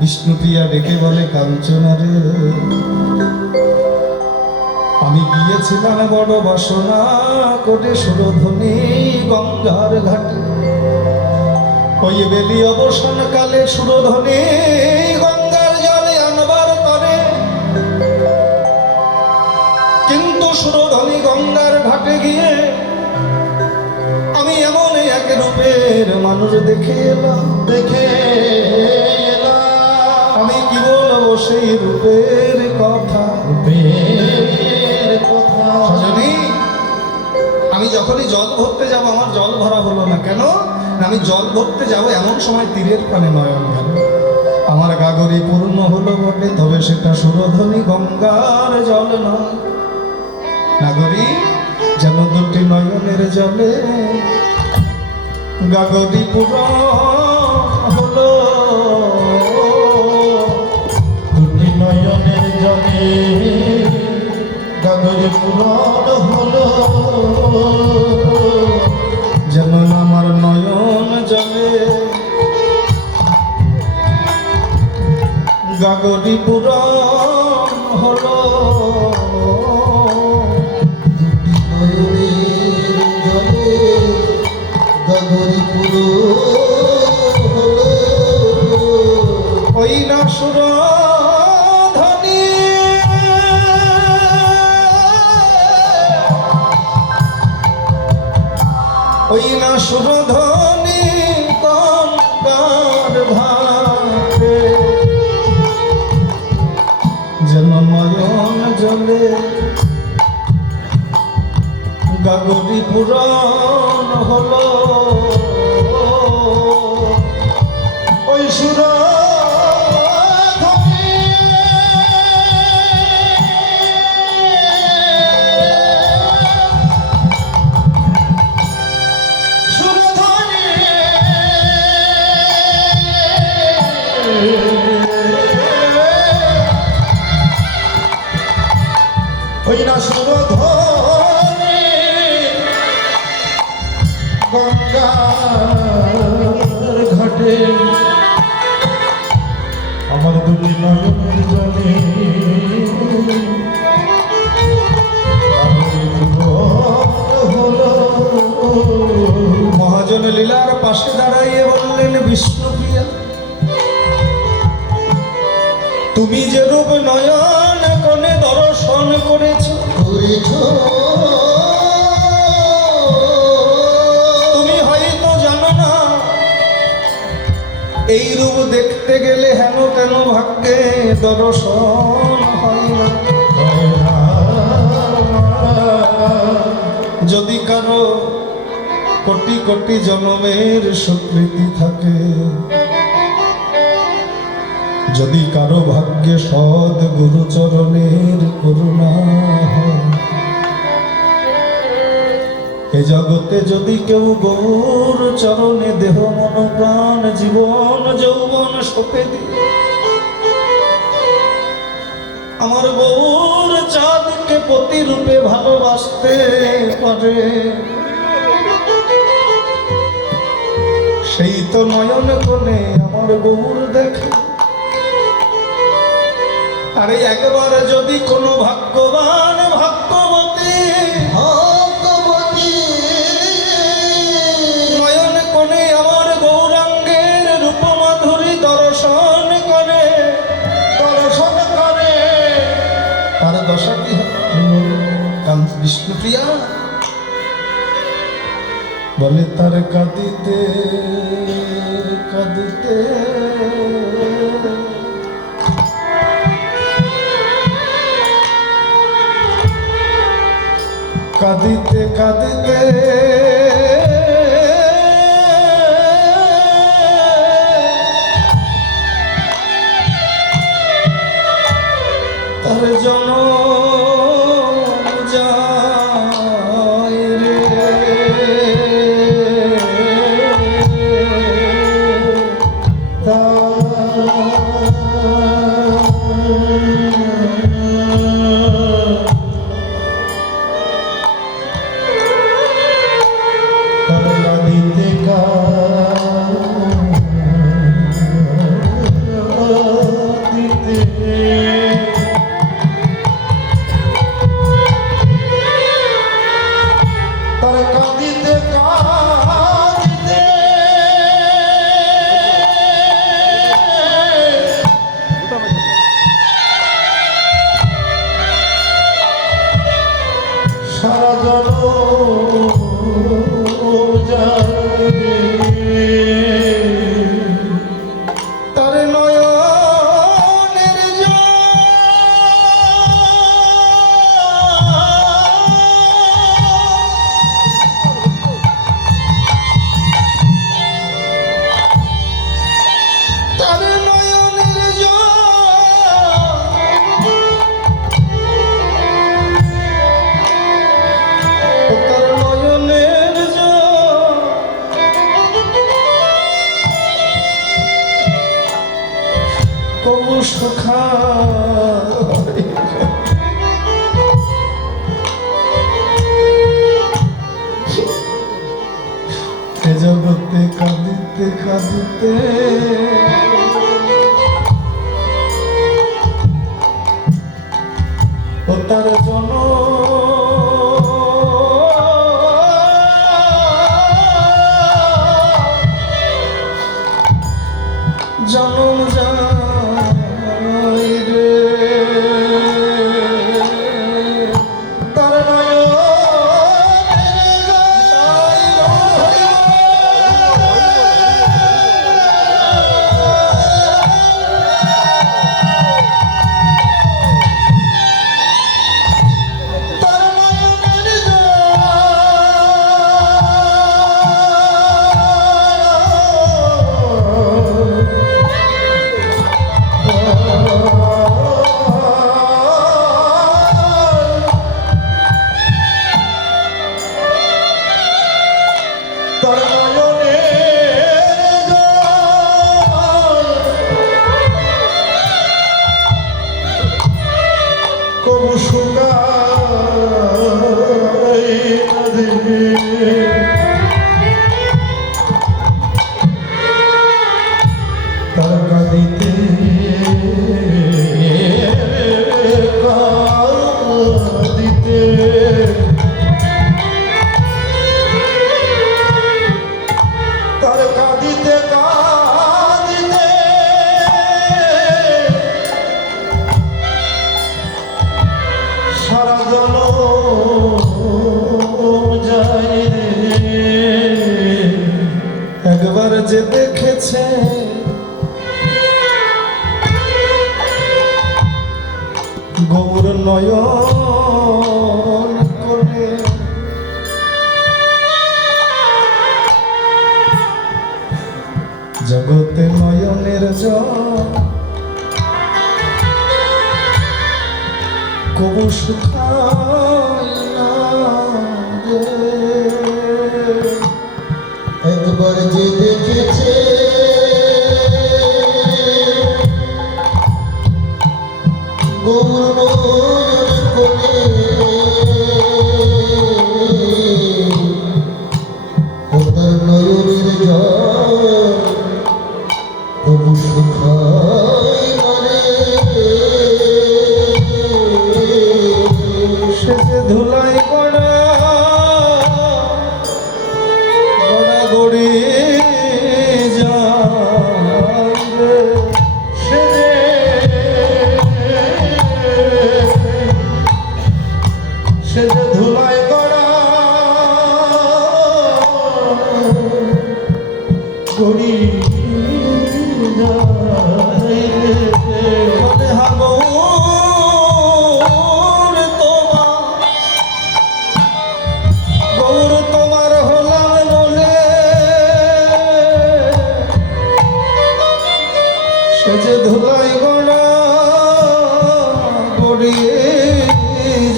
বিষ্ণুপ্রিয়া ডেকে বলে, কাঞ্চনা রে, আমি গিয়েছিলাম বড় বাসনা করে সুরধ্বনি গঙ্গার ঘাটে। ওই বেলি অবসান কালে সুরধ্বনি গঙ্গার জলে আনবার করে, কিন্তু সুরধ্বনি গঙ্গার ঘাটে গিয়ে আমি এমন এক রূপের মানুষ দেখে এলাম। আমি কি বলবো সেই রূপের কথা? সজনী, আমি যখনই জল ভরতে যাব আমার জল ভরা হলো না কেন? আমি জল ভরতে যাব এমন সময় তীরের পানে নয়ন গেল। আমার গাগরি পূর্ণ হলো বটে, তবে সেটা সুরধ্বনি গঙ্গার জল নয়। নাগরী যেন দুটি নয়নের জলে গাগরি পূরণ হলো, দুটি নয়নের জলে গাগরি পূরণ হলো, যেমন আমার নয়ন জলে গাগরি পূরণ হলো। দুটি নয়নের জলে গাগরি পূরণ হলো, ওই না সুরধ্বনি ওই না সুরধ্বনি গঙ্গার ঘাটে, যেন নয়ন জলে গাগরি পূরণ হলো। ওই সুরধ্বনি সুরধ্বনি ওই না সুরধ্বনি গঙ্গার ঘাটে আমার দুটি নয়নের জলে গাগরি পূরণ হলো। মহাজন লীলার পাশে দাঁড়াইয়ে বললেন, বিষ্ণুপ্রিয়া, তুমি যে রূপ নয়ন কোণে দর্শন করেছ, তুমি হয়তো জানো না এই রূপ দেখতে গেলে হেন তেন ভাগ্যে দর্শন হয় না। যদি কারো কোটি কোটি জন্মের স্বীকৃতি থাকে, যদি কারো ভাগ্যে সদ গুরুচরণের করুণা হয়, এ জগতে যদি কেউ গৌর চরণে দেহ মন প্রাণ জীবন যৌবন সঁপে দিয়ে আমার গৌর চাঁদকে প্রতিরূপে ভালোবাসতে পারে, সেই তো নয়ন কোণে আমার গৌর দেখে। আরে একবার যদি কোনো ভাগ্যবান ভাগ্যবতী নয়ন কোণে আমার গৌরাঙ্গের রূপমাধুরী দর্শন করে, তার দশা কি হয়? বিষ্ণুপ্রিয়া বলে, তার কাঁদিতে কাঁদিতে কাঁদিতে কাঁদিতে তার জনম যায় রে। তার নয়নের তার নয়নের কবু সুখা এ জগতে কাঁদিতে কাঁদিতে ও তার জনম যায় রে তার কবু শুকাই নদী তার কাঁদিতে কাঁদিতে তার কাঁদিতে কাঁদিতে সারা যায় রে একবার যে দেখেছে গৌর নয়ন করে জগতে নয়নের কবু সুখায় না রে। একবার যে দেখেছে গৌর কোলে তার নয়নের জল তবু সুখায় মানে সে যে ধুলাই গড়া গড়ি যায় সে যে ধুলাই গড়া গড়ি যায় মনে হাগৌর গৌর তোমার হলাম বলে সে যে ধুলাই গড়া গড়িয়ে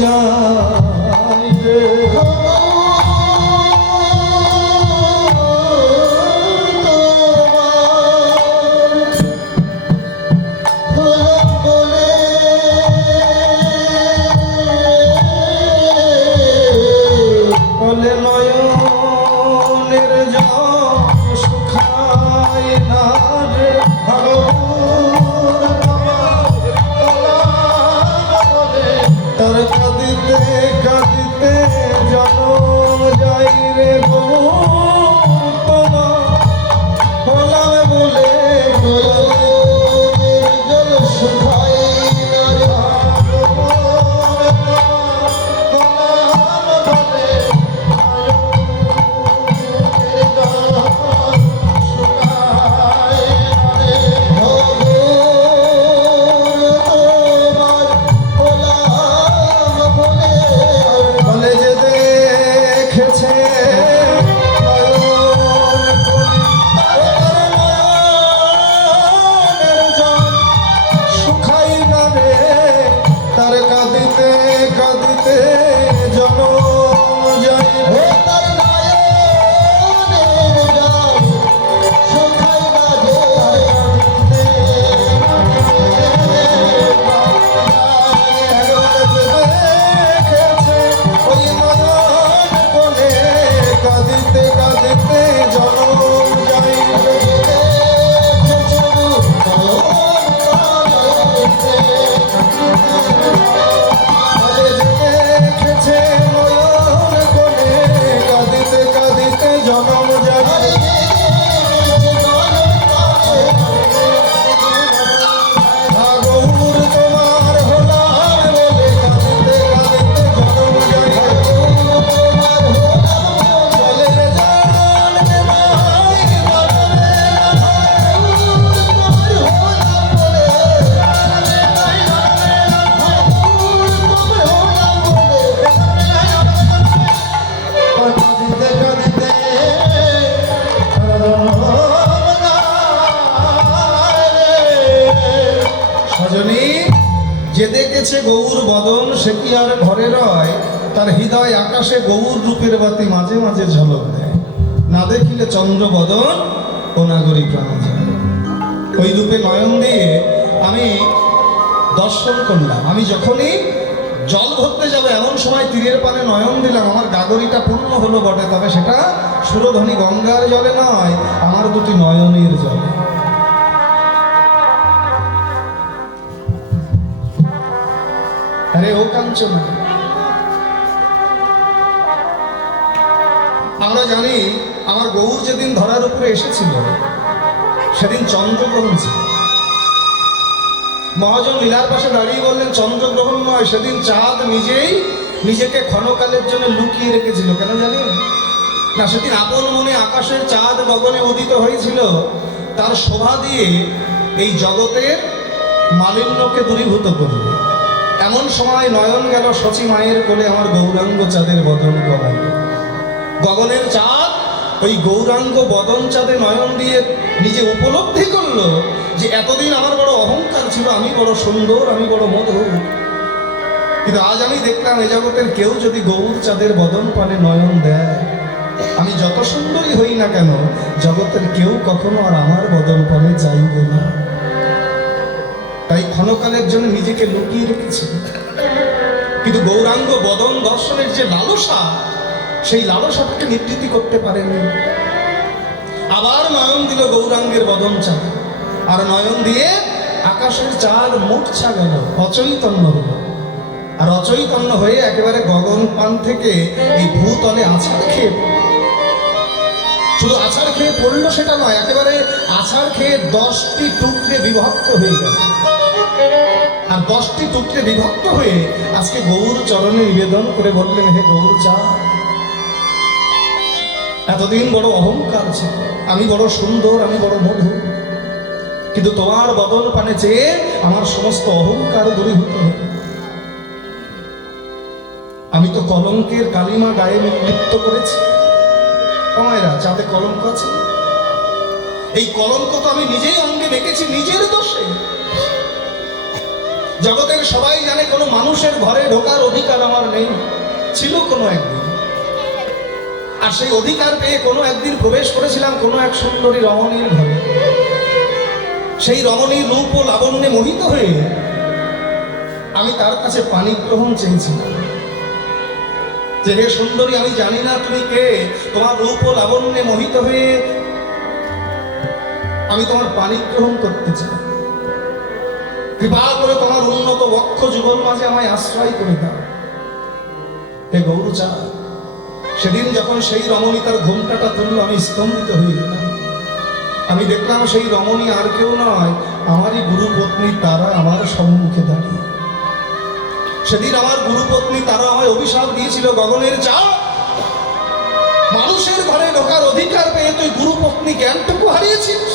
যায় রে। বলে নয়নের জল শুকায় না রে ভগবান দেখেছে গৌর বদন সে কি আর ঘরে রয়, তার হৃদয় আকাশে গৌর রূপের বাতি মাঝে মাঝে ঝলক দেয়। না দেখিলে চন্দ্র বদন ও নাগরী প্রাণ যায়। ওই রূপে নয়ন দিয়ে আমি দর্শন করলাম। আমি যখনই জল ভরতে যাব এমন সময় তীরের পানে নয়ন দিলাম, আমার গাগরিটা পূর্ণ হলো বটে, তবে সেটা সুরধ্বনি গঙ্গার জলে নয়, আমার দুটি নয়নের জলে। আরে ও কাঞ্চনা, আমরা জানি আমার গৌর যেদিন ধরার উপরে এসেছিল সেদিন চন্দ্রগ্রহণ ছিল। মহাজন লীলার পাশে দাঁড়িয়ে বললেন চন্দ্রগ্রহণ নয়, সেদিন চাঁদ নিজেই নিজেকে ক্ষণকালের জন্য লুকিয়ে রেখেছিল। কেন জানেন না? সেদিন আপন মনে আকাশের চাঁদ গগনে উদিত হয়েছিল, তার শোভা দিয়ে এই জগতের মালিন্যকে দূরীভূত করবে। এমন সময় নয়ন গেল শচী মায়ের কোলে, আমার গৌরাঙ্গ চাঁদের বদন গগন। গগনের চাঁদ ওই গৌরাঙ্গ বদন চাঁদে নয়ন দিয়ে নিজে উপলব্ধি করলো যে এতদিন আমার বড় অহংকার ছিল, আমি বড় সুন্দর, আমি বড় মধুর। কিন্তু আজ আমি দেখলাম এ জগতের কেউ যদি গৌর চাঁদের বদন পানে নয়ন দেয়, আমি যত সুন্দরী হই না কেন, জগতের কেউ কখনো আর আমার বদন পানে চাইবে না। তাই ক্ষণকালের জন্য নিজেকে লুকিয়ে রেখেছি। কিন্তু গৌরাঙ্গ বদন দর্শনের যে লালসা, সেই লালসাটাকে নিবৃত্তি করতে পারেনি। আবার নয়ন দিল গৌরাঙ্গের বদন চাঁদ, আর নয়ন দিয়ে আকাশের চাঁদ মূর্ছা গেল, অচৈতন্য হলো। আর অচৈতন্য হয়ে একেবারে গগন পান থেকে এই ভূতলে আছাড় খেয়ে, শুধু আছাড় খেয়ে পড়লো সেটা নয়, একেবারে আছাড় খেয়ে 10টি টুকরে বিভক্ত হয়ে গেল। আর 10টি টুকরে বিভক্ত হয়ে আজকে গৌর চরণে নিবেদন করে বললেন, হে গৌর চাঁদ, এতদিন বড় অহংকার ছিল, আমি বড় সুন্দর, আমি বড় মধু, কিন্তু তোমার বদন পানে চেয়ে আমার সমস্ত অহংকার দূরীভূত হল। আমি তো কলঙ্কের কালিমা গায়ে লিপ্ত করেছি। মায়েরা, চাঁদে কলঙ্ক আছে, এই কলঙ্ক তো আমি নিজেই অঙ্গে মেখেছি, নিজের দোষে। জগতের সবাই জানে কোনো মানুষের ঘরে ঢোকার অধিকার আমার নেই, ছিল কোনো একদিন। আর সেই অধিকার পেয়ে কোনো একদিন প্রবেশ করেছিলাম কোনো এক সুন্দরী রমণীর ঘরে। সেই রমণীর রূপ ও লাবণ্যে মোহিত হয়ে আমি তার কাছে পানি গ্রহণ চেয়েছিলাম যে, হে সুন্দরী, আমি জানি না তুমি কে, তোমার রূপ ও লাবণ্যে মোহিত হয়ে আমি তোমার পানি গ্রহণ করতে চাই, কৃপা করে তোমার উন্নত বক্ষ যুগল মাঝে আমায় আশ্রয় করে দাও। হে গৌরচাঁদ, সেদিন যখন সেই রমণী তার ঘোমটাটা তুললো, আমি স্তম্ভিত হয়ে গেলাম। আমি দেখলাম সেই রমণী আর কেউ নয়, আমারই গুরুপত্নী তারা আমার সম্মুখে দাঁড়িয়ে। সেদিন আমার গুরুপত্নী তারা আমায় অভিশাপ দিয়েছিল, গগনের চাঁদ, মানুষের ঘরে ঢোকার অধিকার পেয়ে তুই গুরুপত্নী জ্ঞানটুকু হারিয়েছিস।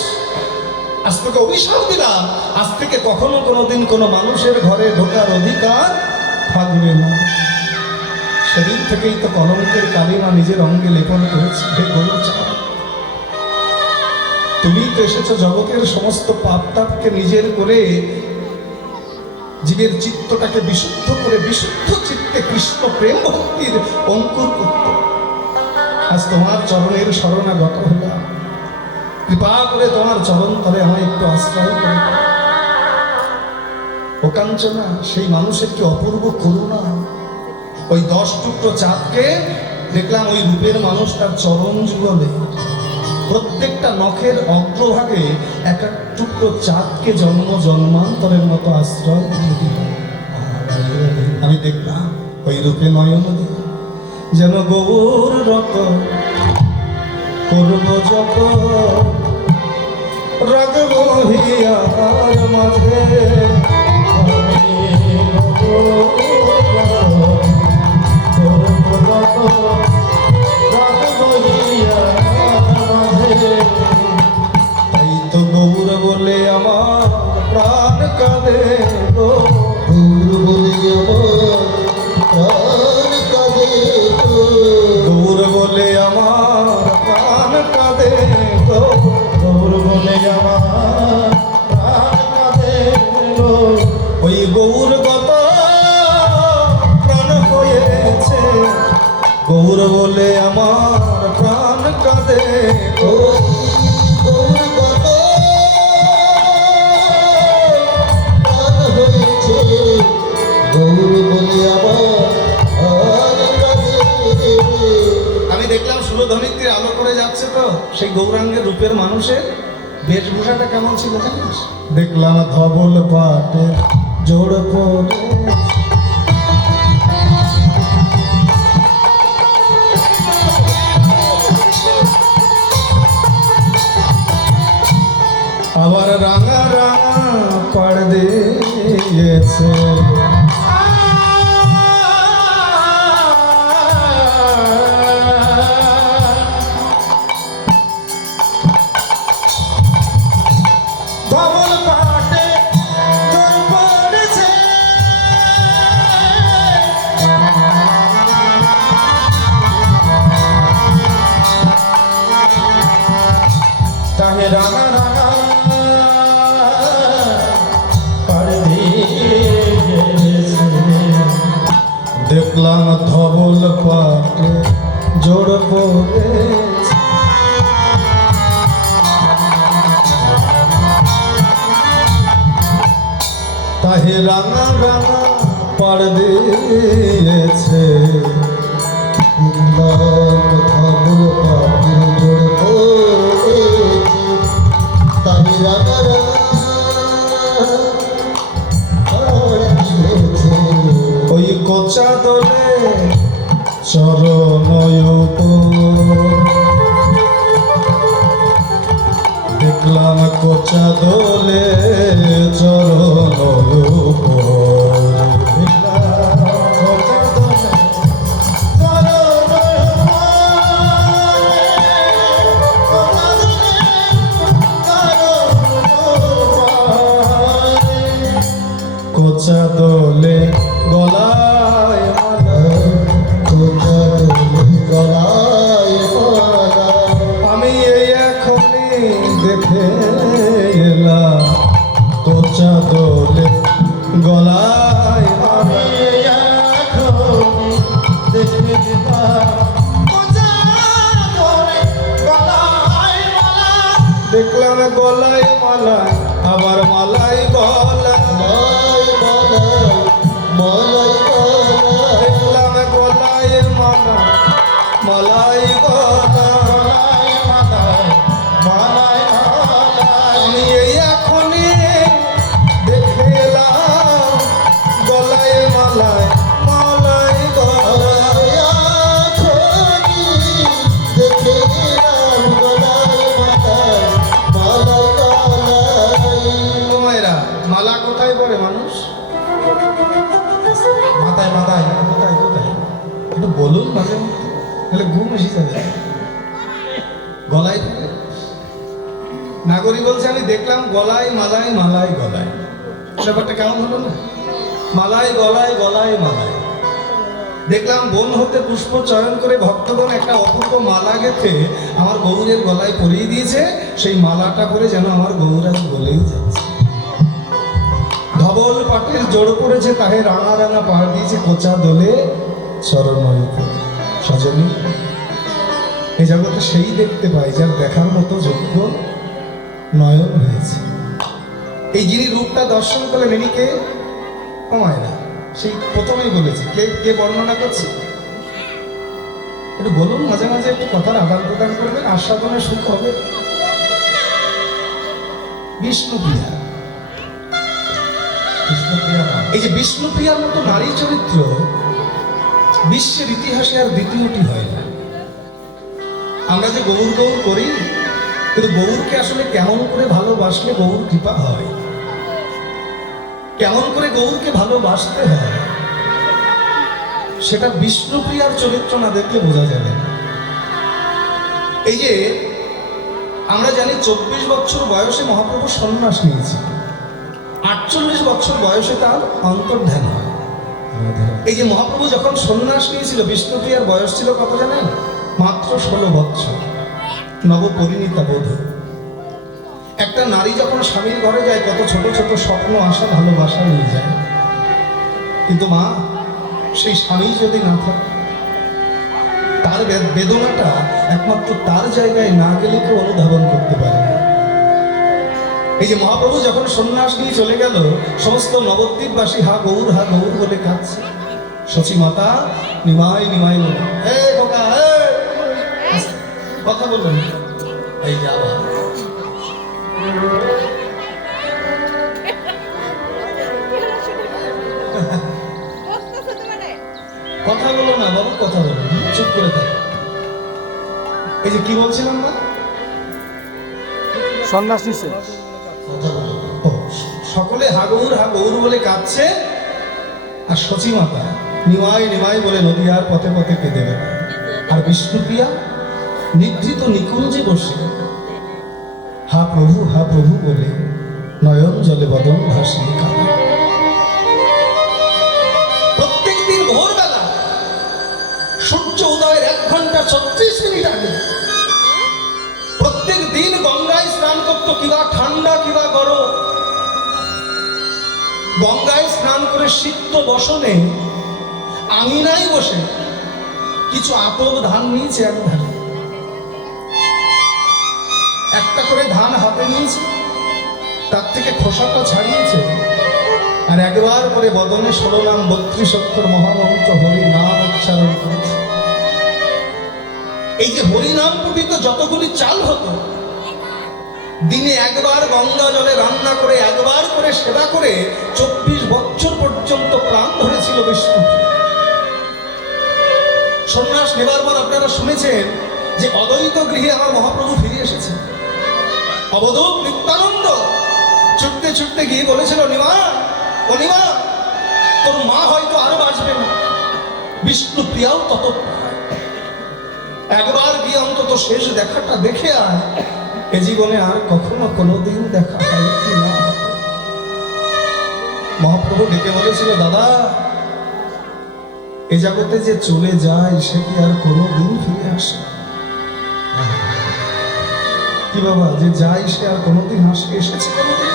আজ থেকে অভিশাপ দিলাম, আজ থেকে কখনো কোনোদিন কোনো মানুষের ঘরে ঢোকার অধিকার থাকবে না। সেদিন থেকেই তো কলঙ্কের কালিমা নিজের অঙ্গে লেপন করেছে। হে গৌরচাঁদ, তুমি তো এসেছো জগতের সমস্ত পাপ তাপকে নিজের করে জীবের চিত্তটাকে বিশুদ্ধ করে বিশুদ্ধ চিত্তে কৃষ্ণ প্রেম ভক্তির অঙ্কুর করতে। আজ তোমার চরণের শরণাগত হলাম, কৃপা করে তোমার চরণ তলে আমায় একটু আশ্রয় করে। ও কাঞ্চনা, সেই মানুষের কি অপূর্ব করুণা! ওই 10 টুকরো চাঁদকে দেখলাম, ওই রূপের মানুষ তার চরণ যুগলে প্রত্যেকটা নখের অগ্রভাগে এক এক টুকরো চাঁদকে জন্ম জন্মান্তরের মতো আশ্রয় দিয়ে দিল। আমি দেখলাম ওই রূপে নয়ন যেন গৌর রত করব যত রাগব হিয়ার মাঝে, তাই তো গৌর বলে আমার প্রাণ কাঁদে গো, গৌর বলে আমার প্রাণ কাঁদে গো, গৌর বলে আমার প্রাণ কাঁদে গো, গৌর বলে আমার প্রাণ কাঁদে গো। ওই গৌর গত সেই গৌরাঙ্গের রূপের মানুষের বেশভূষাটা কেমন ছিল জানিস? দেখলাম ধবল পাটে জোড় পড়ে, আবার রাঙা রাঙা পাড় দিয়েছে। ধবল পাটে জোড় পড়েছে, তাহে রাঙা রাঙা পাড় দিয়েছে। দেখলাম ধবল পাটে জোড় পড়েছে, তাহে রাঙা রাঙা পাড় দিয়েছে। দেখলাম ধবল পাটে জোড় পড়েছে, তাহে রাঙা রাঙা পাড় দিয়েছে। ওই কোচা দলে চরণ দেখলাম কোচা দলে চরণ কোচা দলে গলায় মালা, কোথা তুমি গলায় মালা, আমি এই এখনই দেখে এলাম কোচা দলে গলায় মালা। দেখে দিলাম কোচা দলে গলায় মালা। দেখলাম গলায় মালায় আবার মালাই গলায়, মালাই মালাই মালাই মালাই, দেখলাম গলায় মালা মালাই গলায়। আমি এই এখনই দেখে এলাম গলায় মালায় মালাই গলায়। আখনি দেখে গেলাম গলায় মালাই মালাই মালাই। ও মায়েরা, মালা কোথায় পরে মানুষ? মাথায় মাথায় কোথায় কোথায় একটু বলুন মাঝে মধ্যে, তাহলে ঘুম এসে যাবে। গলায় পরে। নাগরী বলছে আমি দেখলাম গলায় মালায় মালায় গলায়, ব্যাপারটা কেমন হলো না? মালায় গলায় গলায় মালায়। দেখলাম বন হতে পুষ্প চয়ন করে ভক্তগণ একটা অপূর্ব মালা গেঁথে আমার গৌরের গলায় পরিয়ে দিয়েছে। সেই মালাটা করে যেন আমার গৌরাজ বলেই যাচ্ছে। ধবল পাটের জোড় পড়েছে, তাহে রাঙা রাঙা পাড় দিয়েছে কোচা দোলে চরণময়। সজনী, এই জগতে সেই দেখতে পাই যার দেখার মতো যোগ্য নয়ন হয়েছে। এই যিনি রূপটা দর্শন করলেন ইনি কে? কমায়রা, সেই প্রথমেই বলেছি। কে কে বর্ণনা করছে? একটু বলুন, মাঝে মাঝে একটু কথার আদান প্রদান করবেন, আস্বাদনে সুখ হবে। বিষ্ণুপ্রিয়া। এই যে বিষ্ণুপ্রিয়ার মতো নারী চরিত্র বিশ্বের ইতিহাসে আর দ্বিতীয়টি হয় না। আমরা যে গৌর গৌর করি, কিন্তু গৌরকে আসলে কেমন করে ভালোবাসলে গৌর কৃপা হয়, কেমন করে গৌরকে ভালোবাসতে হয়, সেটা বিষ্ণুপ্রিয়ার চরিত্র না দেখলে বোঝা যাবে না। এই যে আমরা জানি 24 বছর বয়সে মহাপ্রভু সন্ন্যাস নিয়েছে, 48 বছর বয়সে তার অন্তর্ধান হয়। এই যে মহাপ্রভু যখন সন্ন্যাস নিয়েছিল, বিষ্ণুপ্রিয়ার বয়স ছিল কত জানেন? মাত্র 16 বছর, নবপরিণীতা বধূ। একটা নারী যখন স্বামীর ঘরে যায়, কত ছোট ছোট স্বপ্ন, আশা, ভালোবাসা নিয়ে যায়। কিন্তু মা, সেই স্বামী যদি না থাকে, তার বেদনাটা একমাত্র তার জায়গায় না গেলে কেউ অনুধাবন করতে পারে না। এই যে মহাপ্রভু যখন সন্ন্যাস নিয়ে চলে গেল, সমস্ত নবদ্বীপবাসী হা গৌর বলে কাঁদছে। শচী মাতা নিমাই নিমাই বলে, কথা বলবেন। এই যে আবার কথা বলো না বাবা, কথা বলো, চুপ করে থাকো। এই যে কি বলছিলাম না, সন্ন্যাস নিছে ও, সকলে হাগৌর হাগৌর বলে কাঁদছে, আর সচিমাতা নিমাই নিমাই বলে নদীয়ার পথে পথে কেঁদে বেড়ায়। আর বিষ্ণুপ্রিয়া নিদ্রিত নিকুঞ্জে বসে হা প্রভু বলে নয়ন জলে বদন ভাসিয়ে কাঁদে। প্রত্যেক দিন ভোরবেলা সূর্য উদয়ের 1 ঘন্টা 36 মিনিট আগে প্রত্যেক দিন গঙ্গায় স্নান করত, কিবা ঠান্ডা কিবা গরম। গঙ্গায় স্নান করে সিক্ত বসনে আঙিনায় বসে কিছু আতপ ধান নিয়েছে, এক ধানে একটা করে ধান হাতে নিয়েছে, তার থেকে খোসাটা ছাড়িয়েছে, আর একবার করে বদনে 16 নাম 32 অক্ষর মহামন্ত্র হরি নাম উচ্চারণ করেছে। এই যে হরিনাম পঠিত যতগুলি চাল হতো, দিনে একবার গঙ্গা জলে রান্না করে একবার করে সেবা করে 24 বছর পর্যন্ত প্রাণ ধরেছিল বিষ্ণু। সন্ন্যাস নেবার পর আপনারা শুনেছেন যে অদ্বৈত গৃহে আমার মহাপ্রভু ফিরে এসেছে। অবধূত নিত্যানন্দ ছুটতে ছুটতে গিয়ে বলেছিল, নিমা ও নিমা, তোর মা হয়তো আরো বাঁচবে না। বিষ্ণু প্রিয়াও তত একবার গিয়ে অন্তত শেষ দেখাটা দেখে আয়, এ জীবনে আর কখনো কোনোদিন দেখা হয় কি না। মহাপ্রভু ডেকে বলেছিল, দাদা এ জগতে যে চলে যায় সে কি আর কোনোদিন ফিরে আসে? কি বাবা, যে যায় সে আর কোনোদিন আসে? এসেছে কোনোদিন?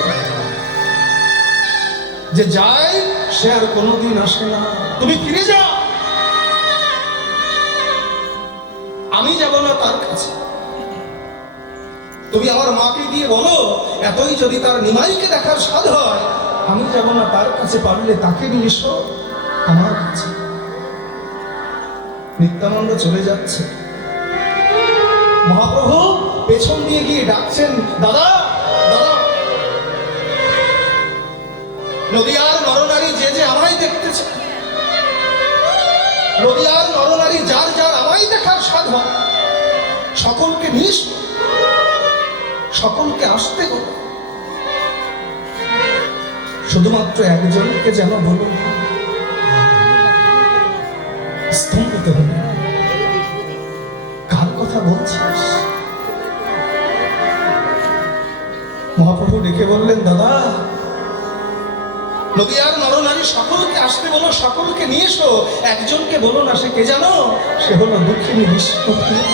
যে যায় সে আর কোনোদিন আসে না। তুমি ফিরে যাও, আমি যাব না তার কাছে। তুমি আমার মাকে গিয়ে বলো, এতই যদি তার নিমাইকে দেখার স্বাদ হয়, আমি যাব না তার কাছে, পারলে তাকে নিয়ে এসো আমার কাছে। নিত্যানন্দ চলে যাচ্ছে, মহাপ্রভু পেছন দিয়ে গিয়ে ডাকছেন, দাদা দাদা। নদীয়ার নরনারী যে যে আমায় দেখতেছে, নদীয়ার নরনারী যার যার আমায় দেখার স্বাদ হয়, সকলকে নিস, সকলকে আসতে হবে, শুধুমাত্র একজনকে যেন বলুন। স্তম্ভিত হল, কার কথা বলছিস? মহাপ্রভু ডেকে বললেন, দাদা নদীয়ার নরনারী সকলকে আসতে বলো, সকলকে নিয়ে এসো, একজনকে বলো না। সে কে জানো? সে হলো দুঃখিনী বিষ্ণুপ্রিয়া।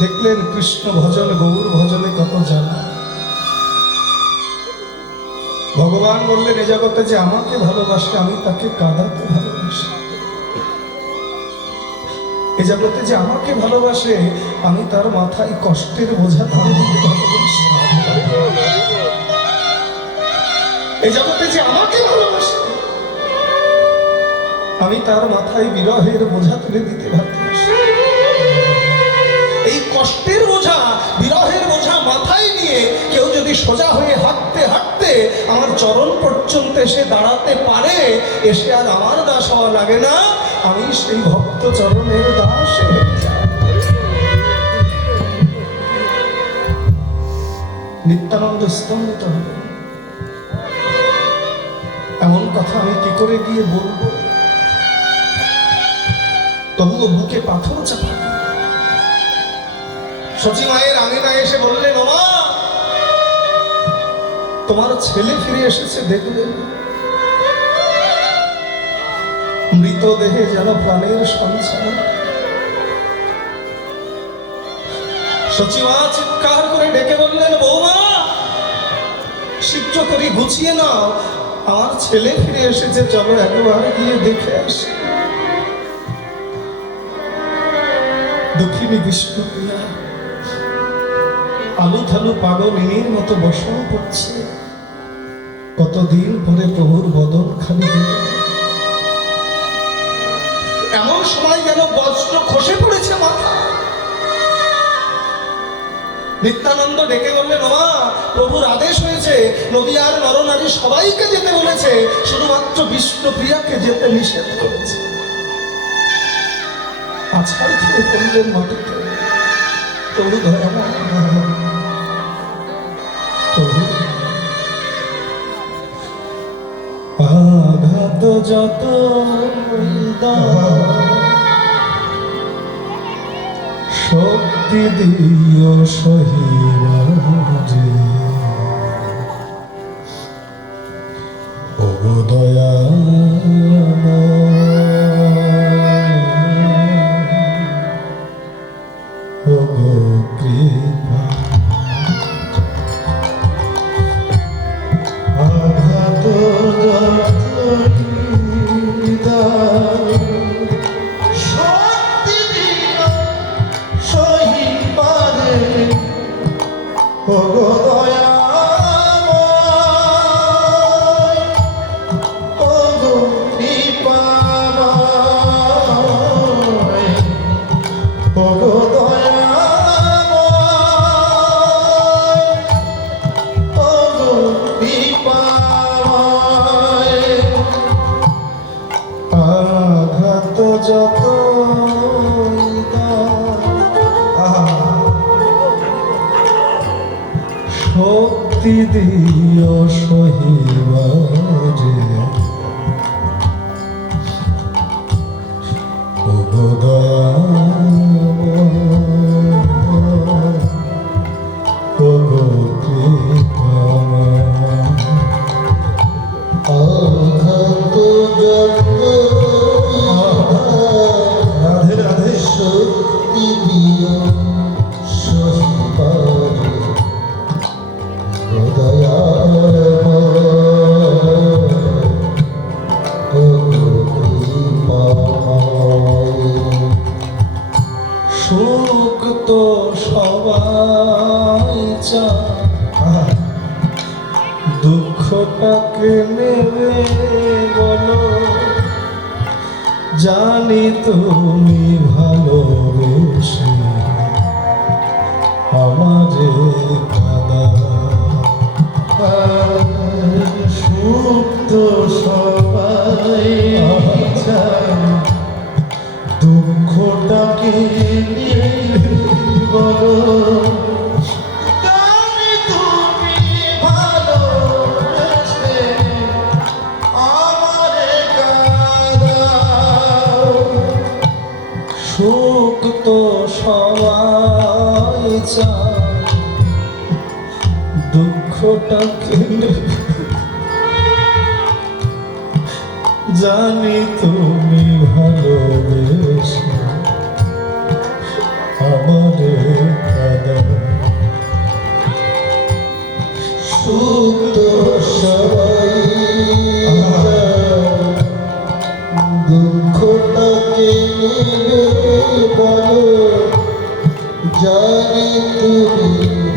দেখলেন কৃষ্ণ ভজন গৌর ভজনে কত জানা। ভগবান বললেন, এ জগতে যে আমাকে ভালোবাসে আমি তাকে কাঁদাতে ভালোবাসি। এ জগতে যে আমাকে ভালোবাসে আমি তার মাথায় কষ্টের বোঝা ধারে দিতে ভালোবাসি। এ জগতে যে আমাকে ভালোবাসে আমি তার মাথায় বিরহের বোঝা তুলে দিতে ভালোবাসি। এই কষ্টের বোঝা, বিরহের বোঝা মাথায় নিয়ে কেউ যদি সোজা হয়ে হাঁটতে হাঁটতে আমার চরণ পর্যন্ত এসে দাঁড়াতে পারে, এসে আর আমার দাস হওয়া লাগে না, আমি সেই ভক্ত চরণের দাস হয়ে যাই। নিত্যানন্দ স্তম্ভিত হল, এমন কথা আমি কি করে গিয়ে বলবো? তবুও বুকে পাথর চাপা। সচি মায়ের আঙিনায় এসে বললেন, ওমা তোমার ছেলে ফিরে এসেছে, দেখলেন? মৃতদেহে যেন প্রাণের সঞ্চার। সচিমা চিৎকার করে ডেকে বললেন, বৌমা শীঘ্র করে গুছিয়ে নাও, আমার ছেলে ফিরে এসেছে, চলো একবার গিয়ে দেখে আসি। দক্ষিণী বিষ্ণুপ্রিয়া আলু থালু পাগলের মতো বসন করছে। কতদিন পরে প্রভুর বদন খালি দিল। এমন সময় যেন বজ্র খসে পড়েছে মাথা। নিত্যানন্দ ডেকে বললেন, ওমা, প্রভুর আদেশ হয়েছে, নদিয়ার নরনারী সবাইকে যেতে বলেছে, শুধুমাত্র বিষ্ণুপ্রিয়াকে যেতে নিষেধ করেছে। আছাড় খেয়ে পড়লেন মাটিতে। প্রভু দয়াময়, প্রভু আঘাত যত শক্তি দিও সহিবাজে, ও দয়াময়, ও কৃপা। আঘাত শক্তি দিও সহিবারে, ও দয়াময়, ও কৃপাময়, ও দয়াময়, ও কৃপাময়। আঘাত যত শক্তি দিও সহিবাজে, ও দয়াময়, ও কৃপাময়। আঘাত রাধে রাধে। শক্তি দিও সহিবারে, ও দয়াময়, ও কৃপাময়। সুখ তো সবাই চায়, দুঃখটাকে নেবে বলো, জানি তুমি ভালোবেসে আমারে কাদা। সুখ তো সবাই চায়, দুঃখটাকে নিয়ে বলো, জানি তুমি ভালোবেসে আমারে কাঁদাও। সুখ তো সবাই চায়, দুঃখটাকে নেবে, জানি তুমি ভালোবেসে আমারে কাদা। সুখ তো সবাই চায়, দুঃখটাকে নেবে বলো, জানি তুমি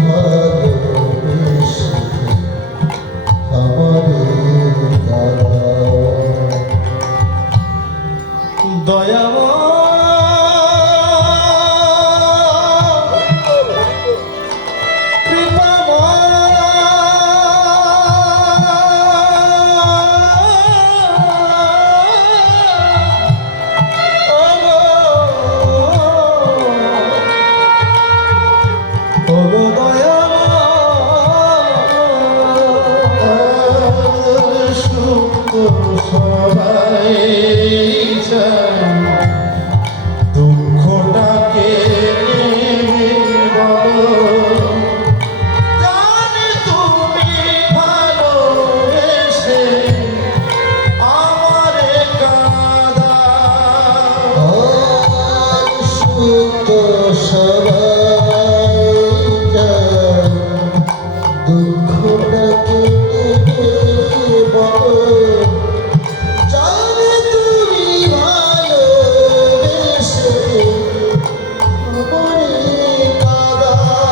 ভালোবেসে আমারে কাঁদাও। সুখ তো সবাই চায়, দুঃখটাকে নিয়ে বলো, জানি তুমি ভালোবেসে আমারে কাঁদাও। সুখ তো সবাই চায়, দুঃখটাকে নেবে বলো, জানি তুমি ভালোবেসে আমারে কাঁদাও।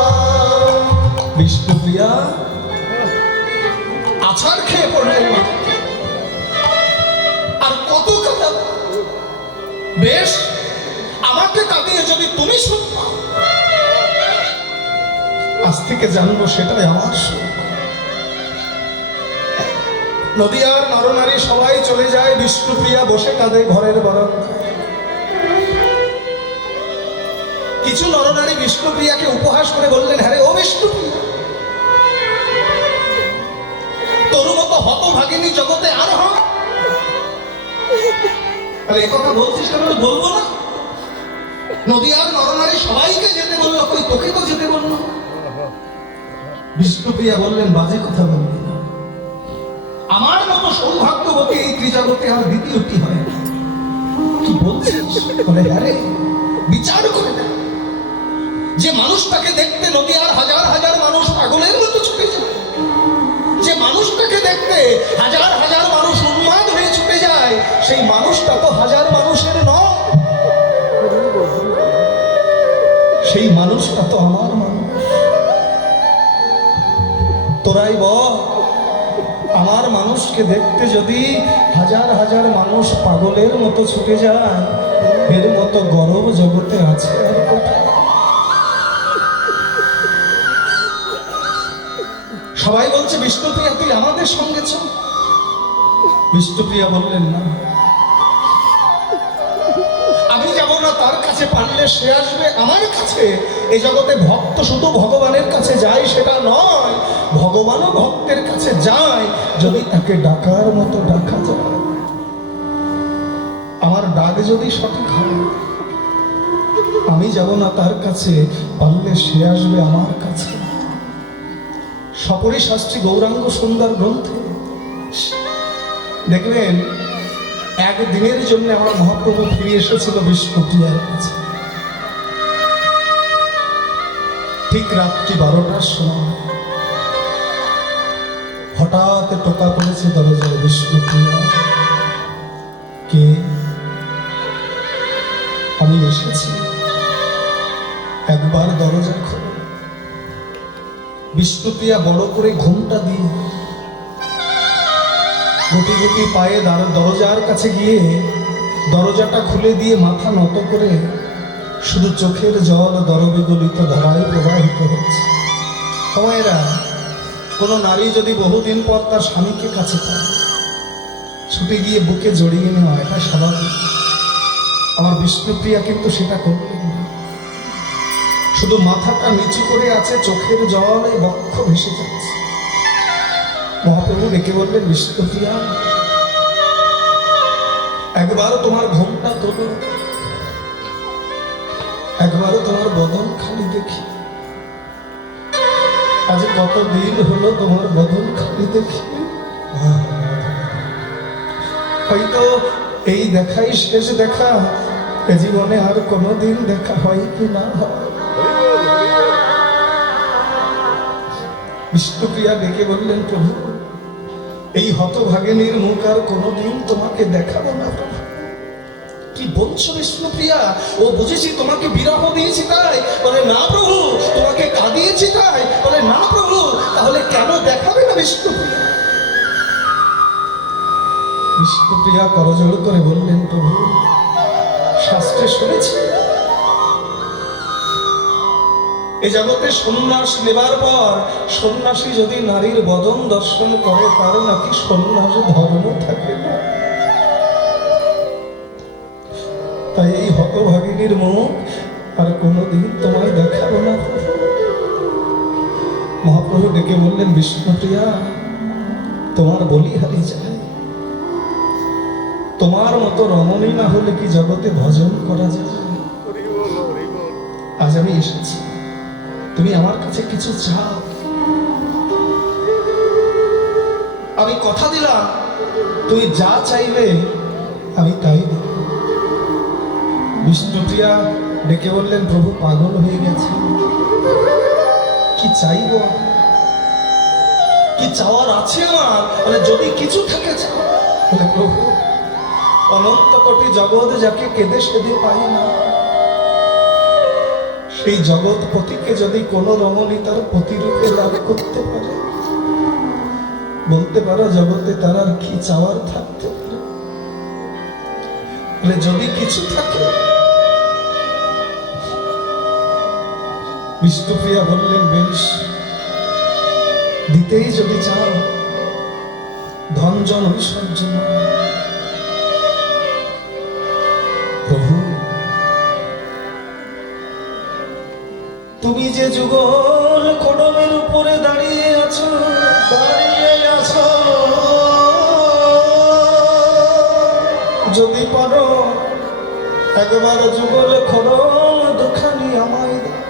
বিষ্ণুপ্রিয়া আছাড় খেয়ে পড়লেন মাটিতে। আর কত কাঁদা, বেশ, আমাকে কাঁদিয়ে যদি তুমি সুখ পাও, আজ থেকে জানবো সেটাই আমার সুখ। নদিয়ার নরনারী সবাই চলে যায়, বিষ্ণুপ্রিয়া বসে কাঁদে ঘরের বারান্দায়। কিছু নরনারী বিষ্ণুপ্রিয়াকে উপহাস করে বললেন, হ্যাঁ রে ও বিষ্ণুপ্রিয়া, তোর মতো হতভাগিনী জগতে আর হয়? আরে এ কথা বলছিস কেন? বলবো না? নদিয়ার নরনারী সবাইকে যেতে বললো, কই তোকে তো যেতে বললো। বিষ্ণুপ্রিয়া বললেন, বাজে কথা বলবি না, আমার মতো সৌভাগ্যবতী এই ত্রিজগতে আর দ্বিতীয়টি হয় না। কি বলছিস? বলে, হ্যাঁ রে, বিচার করে দেখ, যে মানুষটাকে দেখতে নদিয়ার হাজার হাজার মানুষ পাগলের মতো ছুটে যায়, যে মানুষটাকে দেখতে হাজার হাজার মানুষ উন্মাদ হয়ে ছুটে যায়, সেই মানুষটা তো হাজার মানুষের নয়, সেই মানুষটা তো আমার মানুষ। তোরাই বল, আমার মানুষকে দেখতে যদি হাজার হাজার মানুষ পাগলের মতো ছুটে যায়, এর মতো গরব জগতে আছে আর কোথায়? সবাই বলছে, বিষ্ণুপ্রিয়া তুই আমাদের সঙ্গে চল। বিষ্ণুপ্রিয়া বললেন, না, আমি যাব না তার কাছে, পারলে সে আসবে আমার কাছে। এই জগতে ভক্ত শুধু ভগবানের কাছে যায় সেটা নয়, ভগবানও ভক্তের কাছে যায় যদি তাকে ডাকার মতো ডাকা যায়। আমার ডাক যদি সঠিক হয়, আমি যাব না তার কাছে, পারলে সে আসবে আমার কাছে। সপরি শাস্ত্রী গৌরাঙ্গ সুন্দর গ্রন্থে দেখবেন, একদিনের জন্য আমার মহাপ্রভু ফিরে এসেছিল বিষ্ণুপ্রিয়ার কাছে। ঠিক রাত্রি 12টার সময় হঠাৎ টোকা পড়েছে দরজায়। বিষ্ণুপ্রিয়া, কে? আমি এসেছি, একবার দরজা খোলো। বিষ্ণুপ্রিয়া বড় করে ঘুমটা দিয়ে গুটি গুটি পায়ে দরজার কাছে গিয়ে দরজাটা খুলে দিয়ে মাথা নত করে শুধু চোখের জল দরবিগলিত ধারায় প্রবাহিত হচ্ছে। সময়েরা, কোনো নারী যদি বহুদিন পর তার স্বামীকে কাছে পায়, ছুটে গিয়ে বুকে জড়িয়ে নেওয়া, এটা স্বাভাবিক। আমার বিষ্ণুপ্রিয়া কিন্তু সেটা করলেন না, শুধু মাথাটা নিচু করে আছে, চোখের জলে বক্ষ ভেসে যাচ্ছে। মহাপ্রভু ডেকে বললেন, বিষ্ণুপ্রিয়া, একবার তোমার ঘুমটা তোলো, একবার তোমার বদন খালি দেখি। আজ কত দিন হলো তোমার বদন খালি দেখি। হয়তো এই দেখাই শেষ দেখা, এ জীবনে আর কোনোদিন দেখা হয় কি না হয়। বিষ্ণুপ্রিয়া ডেকে বললেন, প্রভু, এই হতভাগিনীর মুখ আর কোনোদিন তোমাকে দেখাবো না প্রভু। কি বলছো বিষ্ণুপ্রিয়া? ও বুঝেছি তোমাকে বিরহ দিয়েছি তাই? বলে, না প্রভু। তোমাকে কাঁদিয়েছি তাই? বলে, না প্রভু। তাহলে কেন দেখাবে না বিষ্ণুপ্রিয়া? বিষ্ণুপ্রিয়া করজোড় করে বললেন, প্রভু, শাস্ত্রে শুনেছি এ জগতে সন্ন্যাস নেবার পর সন্ন্যাসী যদি নারীর বদন দর্শন করে, তার নাকি সন্ন্যাস ধর্ম থাকে না। তাই এই হতভাগিনীর মুখ আর কোনোদিন তোমায় দেখাবো না। মহাপ্রভু ডেকে বললেন, বিষ্ণুপ্রিয়া, তোমার বলিহারি যায়, তোমার মতো রমণী না হলে কি জগতে ভজন করা যায়? আজ আমি এসেছি, তুমি আমার কাছে কিছু চাও। আমি কথা দিলাম, তুমি যা চাইবে আমি তাই দেব। বিষ্ণুপ্রিয়া ডেকে বললেন, প্রভু পাগল হয়ে গেছে, কি চাইব, কি চাওয়ার আছে আমার? মানে যদি কিছু থাকে চাও। বলে, প্রভু, অনন্ত কোটি জগৎ যাকে কেঁদে সেদে পাই না, সেই জগৎপতিকে যদি কোনো রমণী তার পতিরূপে লাভ করতে পারে, বলতে পারো জগতে তার আর কি চাওয়ার থাকতে পারে? বলে যদি কিছু থাকে। বিষ্ণুপ্রিয়া বললেন বেশ, দিতেই যদি চাও, ধন জন ঐশ্বর্য নয়। প্রভু তুমি যে যুগল কদমের উপরে দাঁড়িয়ে আছো, যদি পারো একবার যুগল খড়ম দুখানি আমায় দাও।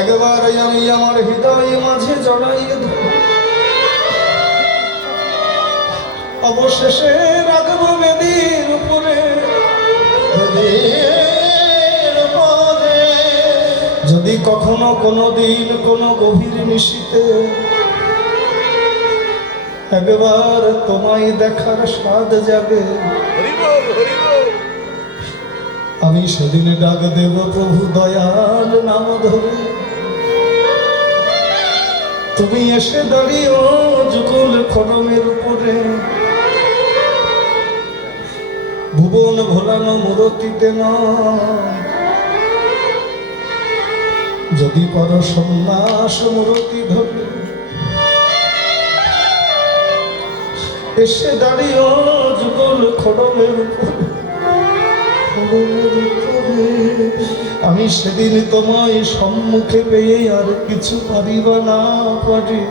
একবার আমি আমার হৃদয় মাঝে জড়াইয়ে দেব, অবশেষে রাখবো বেদির উপরে। যদি কখনো কোনো দিন কোনো গভীর নিশীতে একবার তোমায় দেখার স্বাদ জাগে, আমি সেদিনে ডাক দেব প্রভু দয়াল নাম ধরে। তুমি এসে দাঁড়িয়েও যুগল খড়মের উপরে, ভুবন ভোলানো মূরতিতে নয়। যদি পারো সন্ন্যাস মূরতি ধরে এসে দাঁড়িয়েও যুগল খড়মের উপরে, আমি সেদিন তোমায় সম্মুখে পেয়ে আর কিছু পারিবা না পারি,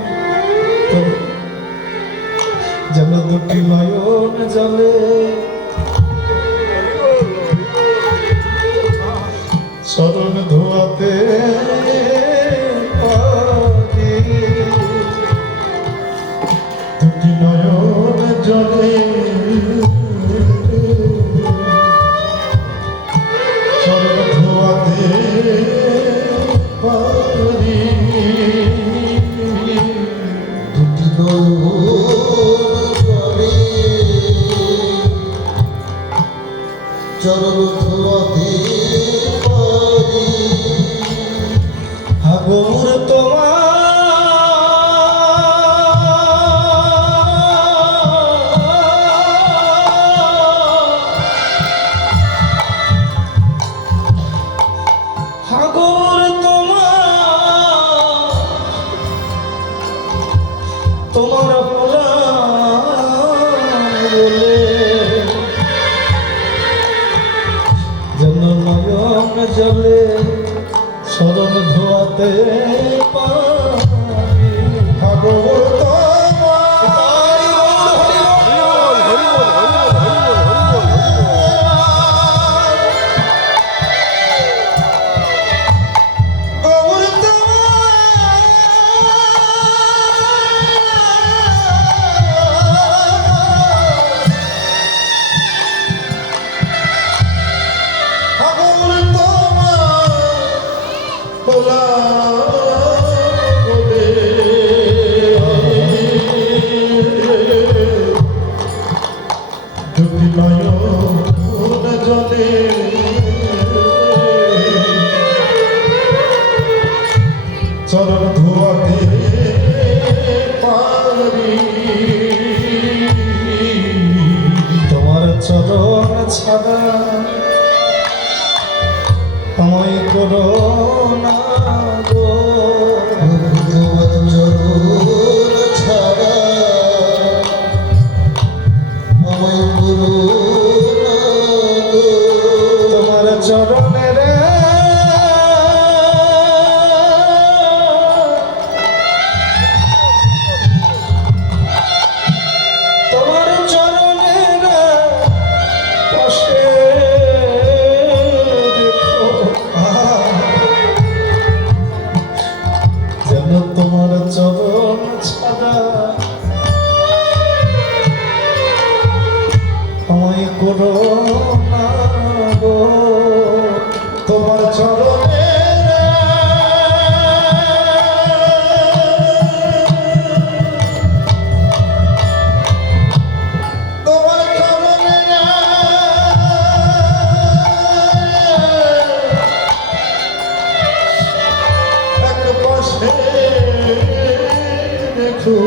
যেন দুটি নয়ন জলে শরণ ধোয়াতে পারি। দুটি নয়ন জলে শরণ ধোয়াতে পারি। দুটি নয়ন চরণ ধোয়াতে পারি। হাগর তোমার হাগর তোমার বলে যেন নয়ন জলে শরণ ধোয়াতে পারি। হাগর দুটি নয়ন জলে চরণ ধোয়াতে পারি। তোমার চরণ ছাড়া আমায় করো না গো, তোমার চরণ ছাড়া আমায় করো না গো। তোমার চরণের তোমার চরণের পাশে দেখো যেন তোমার চরণ ছাড়া আমায় করো না গো। তোমার চরণে তোমার চরণে এক পাশে দেখো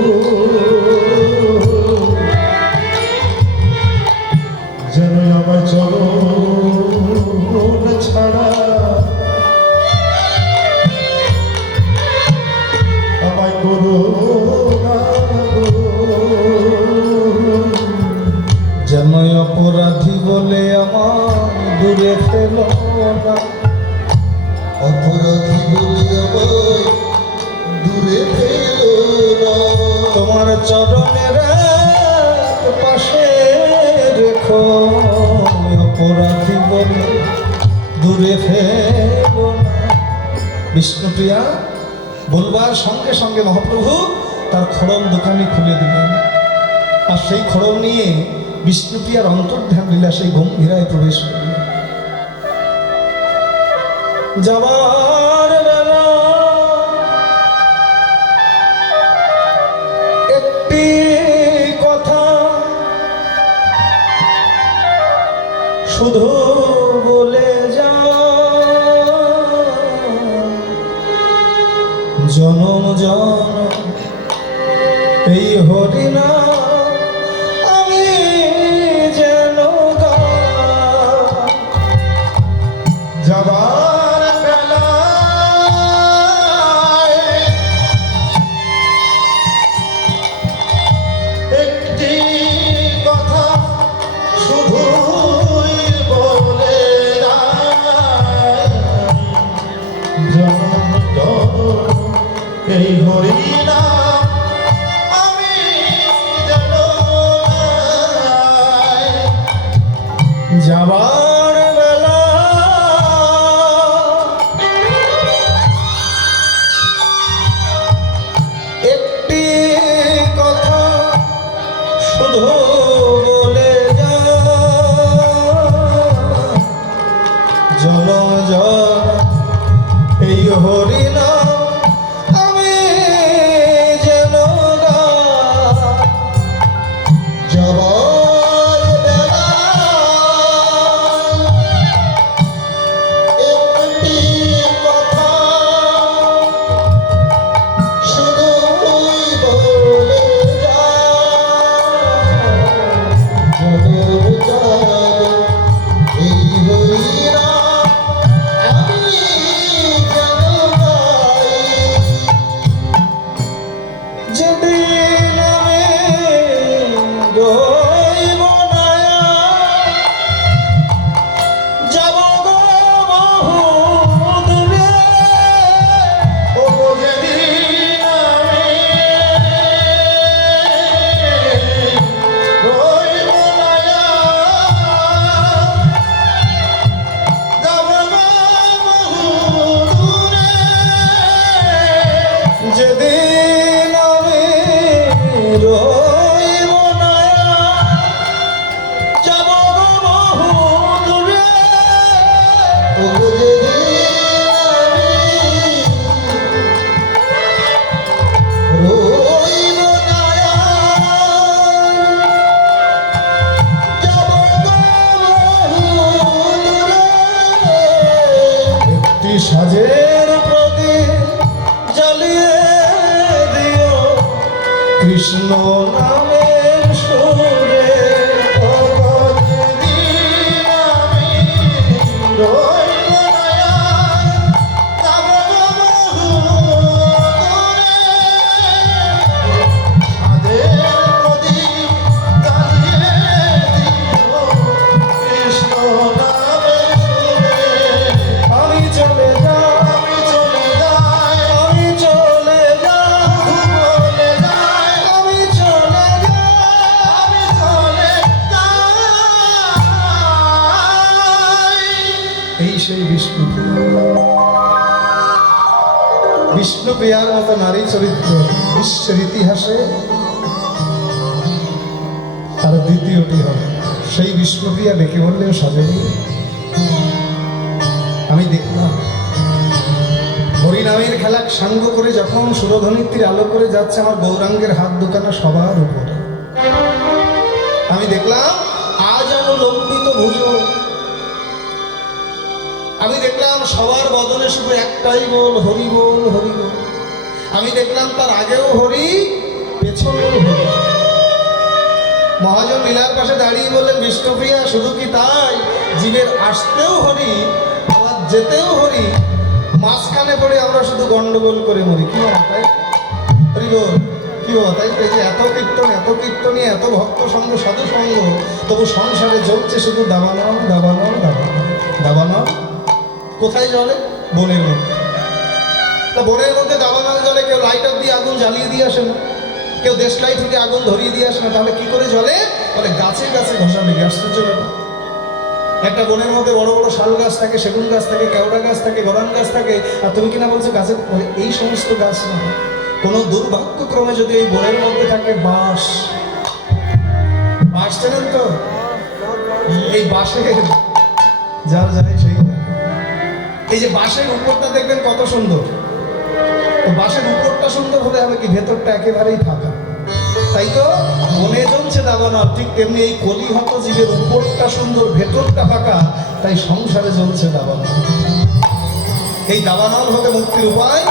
পেল না। অপরাধী বলে আমায় দূরে ফেলো না। তোমার চরণের পাশে রেখো, অপরাধী বলে দূরে ফেলো না। বিষ্ণুপ্রিয়া বলবার সঙ্গে সঙ্গে মহাপ্রভু তার খড়ম দোকানে খুলে দিলেন, আর সেই খড়ম নিয়ে বিষ্ণুপ্রিয়ার অন্তর্ধান লীলা সেই গম্ভীরায় প্রবেশ করলেন। যাবার বেলা একটি কথা শুধু বলে যা, জনম জনম এই হরিনা আমি যেন গাই। যাবার বেলায় একটি কথা শুধুই বলে যায়, জনম জনম এই হরিনা আমি যেন গাই। যাবার বেলা একটি কথা শুধু বলে যা, জনম জনম এই হরিনা আমি যেন গাই। যাবার বেলায় একটি কথা শুধুই বলে যায়, জনম জনম এই হরিনা আমি যেন গাই। যেদিন আমি রইব না, যাব গো বহু দূরে। ও যেদিন আমি রইব না, যাব বহু দূরে। যেদিন আমি রইব না, যাব গো বহু দূরে। ও যেদিন আমি রইব না, যাব বহু দূরে। একটি সাজের প্রদীপ জ্বালিয়ে দিও কৃষ্ণ নামের সুরে। ও যেদিন আমি রইব না, যাব বহু দূরে। সাধের প্রদীপ জ্বালিয়ে দিও কৃষ্ণ নামের সুরে। আমি চলে যাই, আমি চলে যাই, আমি চলে যাই, বলে যাই, আমি চলে যাই। আমি চলে যাই। এই সেই বিষ্ণুপ্রিয়া। বিষ্ণুপ্রিয়ার মতো নারী চরিত্র বিশ্বের ইতিহাসে আর দ্বিতীয়টি হবে। সেই বিষ্ণুপ্রিয়া ডেকে বললেও সাজেনি। আমি দেখলাম হরিনামের খেলা সাঙ্গ করে যখন সুরধ্বনির আলো করে যাচ্ছে আমার গৌরাঙ্গের হাত দোকানে সবার উপরে। আমি দেখলাম আজ লম্বিত ভুজ। আমি দেখলাম সবার বদনে শুধু একটাই বল, হরি বল, হরি বল। আমি দেখলাম তার আগেও হরি, পেছনেও হরি। মহাজন লীলার পাশে দাঁড়িয়ে বললেন, বিষ্ণুপ্রিয়া শুধু কি তাই, জীবের আসতেও হরি আবার যেতেও হরি, মাঝখানে পড়ে আমরা শুধু গন্ডগোল করে মরি। কি বাবা তাই? হরি বল, কি বাবা তাই? এই যে এত কীর্তনী, এত ভক্ত সঙ্গ, সাধু সঙ্গ, তবু সংসারে চলছে শুধু দাবানল, দাবানল, দাবানল, দাবানল কোথায় জ্বলে? বনের মধ্যে। তা বনের মধ্যে দাবানল জ্বলে, কেউ লাইটার দিয়ে আগুন জ্বালিয়ে দিয়ে আসে না, কেউ দেশলাই থেকে আগুন ধরিয়ে দিয়ে আসে না, তাহলে কি করে জ্বলে? বলে গাছে গাছে ঘষা লেগে আশ্চর্য ব্যাপার। একটা বনের মধ্যে বড় বড় শাল গাছ থাকে, সেগুন গাছ থাকে, কেওড়া গাছ থাকে, গরান গাছ থাকে, আর তুমি কিনা বলছো গাছে? বলে এই সমস্ত গাছ না, কোনো দুর্ভাগ্যক্রমে যদি এই বনের মধ্যে থাকে বাঁশ। বাঁশ চেনেন তো? এই বাঁশের যার জানে সেই জানে। এই যে বাঁশের উপরটা দেখবেন কত সুন্দর, তো বাঁশের উপরটা সুন্দর হলে হবে কি ভেতরটা একেবারেই ফাঁকা। তাই তো মনে জমছে দাবানল, ঠিক তেমনি এই কলিহত জীবের উপরটা সুন্দর ভেতরটা ফাঁকা, তাই সংসারে জমছে দাবানল। এই দাবানল হতে মুক্তির উপায়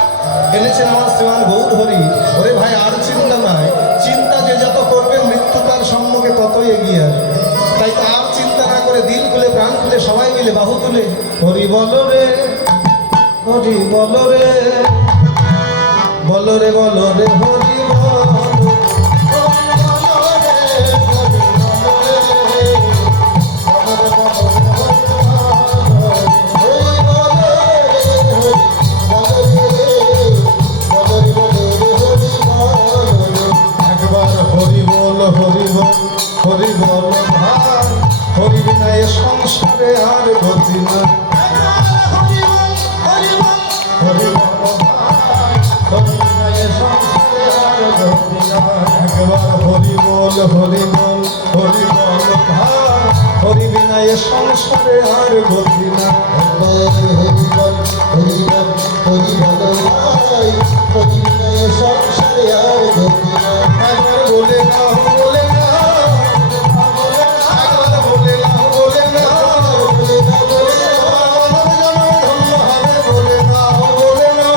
এনেছেন আমার শ্রীমান গৌর হরি। ওরে ভাই আর চিন্তা নাই, চিন্তা যে যত করবে মৃত্যু তার সম্মুখে ততই এগিয়ে আসবে। তাই তো আর চিন্তা না করে দিল খুলে প্রাণ খুলে সবাই মিলে বাহু তুলে হরি বল রে, হরি বল রে, বল রে বল রে হরি বল। একবার হরি বল, হরি বল, হরি বল ভাই, হরি বিনা এ সংসারে আর গতি না। হরি বল, হরি বল, হরি বল ভাই, হরি বিনা এ সংসারে আর গতি না। একবার হরি বল, হরি বল, হরি বল ভাই, হরি বিনা এ সংসারে আর গতি না। হরি বল, হরি বল, হরি বল ভাই, হরি বিনা সংসারে আর গতি না। একবার বলে না, বলে না, একবার বলে না, বলে না, বলে না, বলে না, আমার জনম ধন্য হবে, বলে না, বলে না,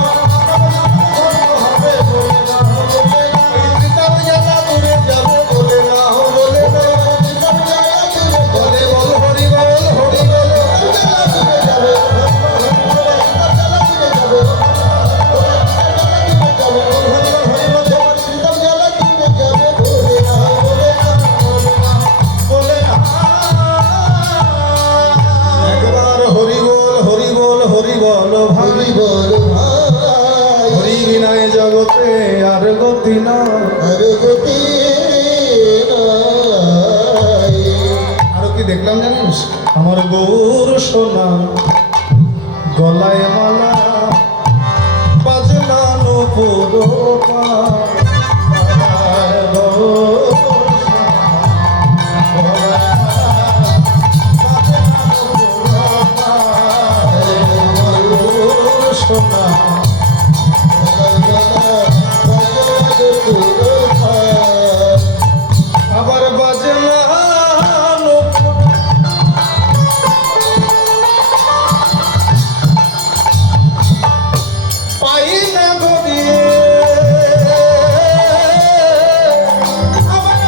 ধন্য হবে, বলে না, বলে না, পিতার জ্বালা দূরে যাবে, বলে না, বলে না, বলে বল হরি বল, হরি বল, বলে না। একবার হরি বল, হরি বল, হরি বল ভাই, হরি বল ভাই, হরি বিনায় জগতে আর গতি না। আর গতি নাই। আরো কি দেখলাম জানিস? আমার গৌর সোনা গলায় মালা বাজনানো পুরো সোনা আবার বাজনানো পাই না গদিয়ে আবার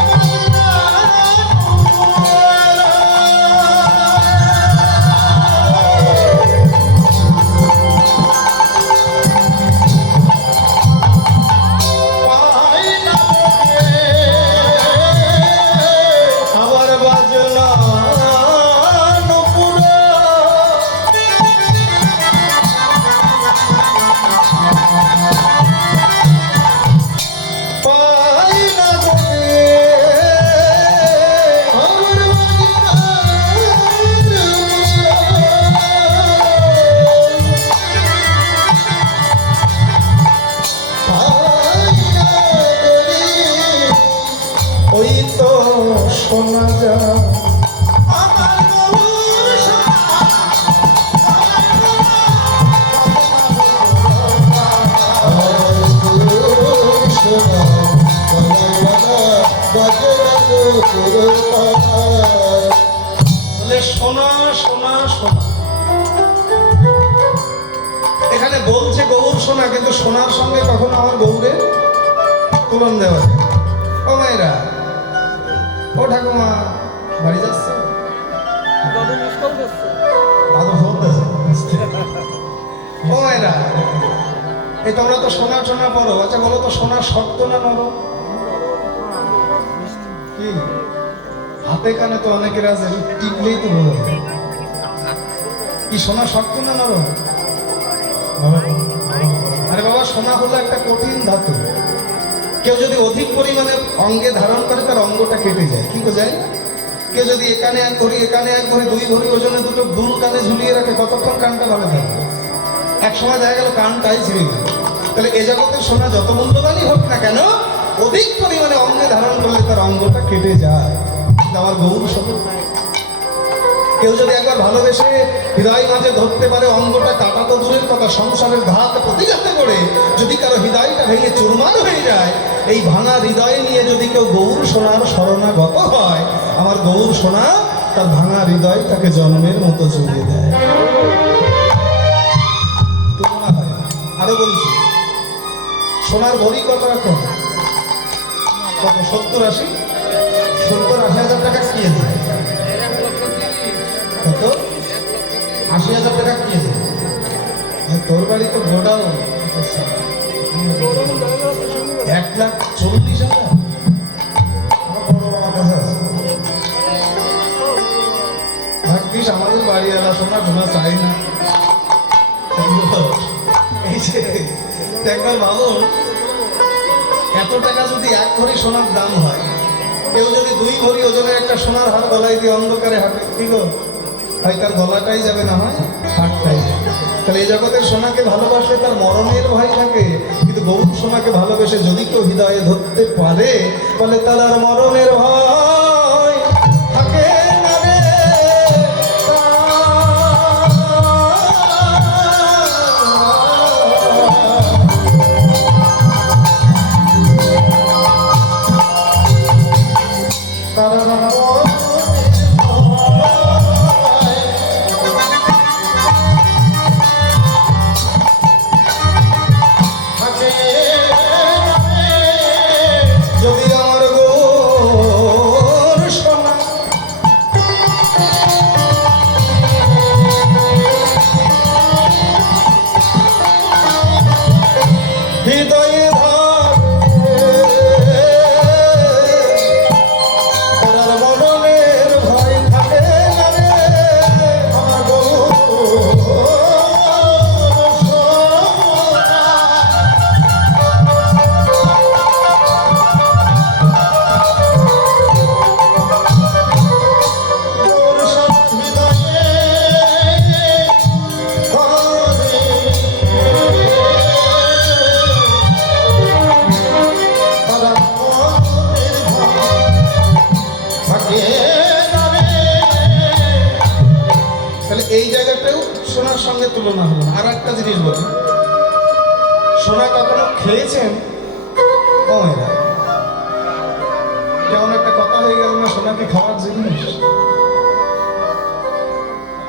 পাই না গদিয়ে আবার বাজনানো পুরো পাই না গদিয়ে আমার ওই তো শোনা যায় আমার গৌর বলে সোনা সোনা সোনা। এখানে বলছে গৌর সোনা, কিন্তু সোনার সঙ্গে কখনো আমার গৌরের তুলন দেওয়া যায়। ও মায়েরা, ও ঠাকুমা, বাড়ি যাচ্ছে? দাদু ফোন দিয়েছে। ও মায়েরা, এই তোমরা তো সোনা সোনা পড়ো, আচ্ছা বলো তো সোনা শক্ত না নরম? কি হাতে কানে তো অনেকের আছে, টিপলেই তো বোঝা যায়। কি সোনা শক্ত না নরম? আরে বাবা, সোনা হলো একটা কঠিন ধাতু। কেউ যদি অধিক পরিমাণে অঙ্গে ধারণ করে তার অঙ্গটা কেটে যায়, কি যায় না? কেউ যদি এখানে এক ভরি এখানে এক ভরি 2 ভরি ওজনে দুটো দুল কানে ঝুলিয়ে রাখে, কতক্ষণ কানটা ভালো থাকবে? এক সময় দেখা গেল কানটাই ছিঁড়ে গেল। তাহলে এ জগতের সোনা যত মূল্যবানই হোক না কেন, অধিক পরিমাণে অঙ্গে ধারণ করলে তার অঙ্গটা কেটে যায়। আমার গৌর সোনা, কেউ যদি একবার ভালোবেসে হৃদয় মাঝে ধরতে পারে, অঙ্গটা কাটা তো দূরের কথা, সংসারের ঘাত প্রতিঘাতে করে যদি কারো হৃদয়টা ভেঙে চুরমার হয়ে যায়, এই ভাঙা হৃদয় নিয়ে যদি কেউ গৌর সোনার শরণাগত হয়, আমার গৌর সোনা তার ভাঙা হৃদয় তাকে জন্মের মতো জুড়িয়ে দেয়। তুলনা হয় না। আরো বলছি, সোনার ভরি কত এখন? কত? 70-80? 70-80 হাজার টাকা কিনেছে। কত? 80 হাজার টাকা কিনেছে। তোর বাড়ি তো গোডাউন, 1,40,000। ভাগ্যিস আমাদের বাড়ি এলা সোনা টোনা চাই না। এই যে একবার ভাবুন, এত টাকা যদি 1 ভরি সোনার দাম হয়, কেউ যদি 2 ভরি ওজনের একটা সোনার হার গলায় দিয়ে অন্ধকারে হাঁটে, কি গো, হয় তার গলাটাই যাবে, না হয় হাটটাই যাবে। তাহলে এই জগতের সোনাকে ভালোবাসলে তার মরণের ভয় থাকে, কিন্তু গৌর সোনাকে ভালোবেসে যদি কেউ হৃদয়ে ধরতে পারে, বলে তার আর মরণের ভয় থাকে না রে। যদি আমার গৌর সোনা হৃদয়ে ধরে, মরণের ভয় থাকে না রে। আমার গৌর তাহলে এই জায়গাটাও সোনার সঙ্গে তুলনা হলো। আর একটা জিনিস বলি, সোনা কখনো খেয়েছেন? এরা কেমন একটা কথা হয়ে গেল না, সোনা কি খাওয়ার জিনিস?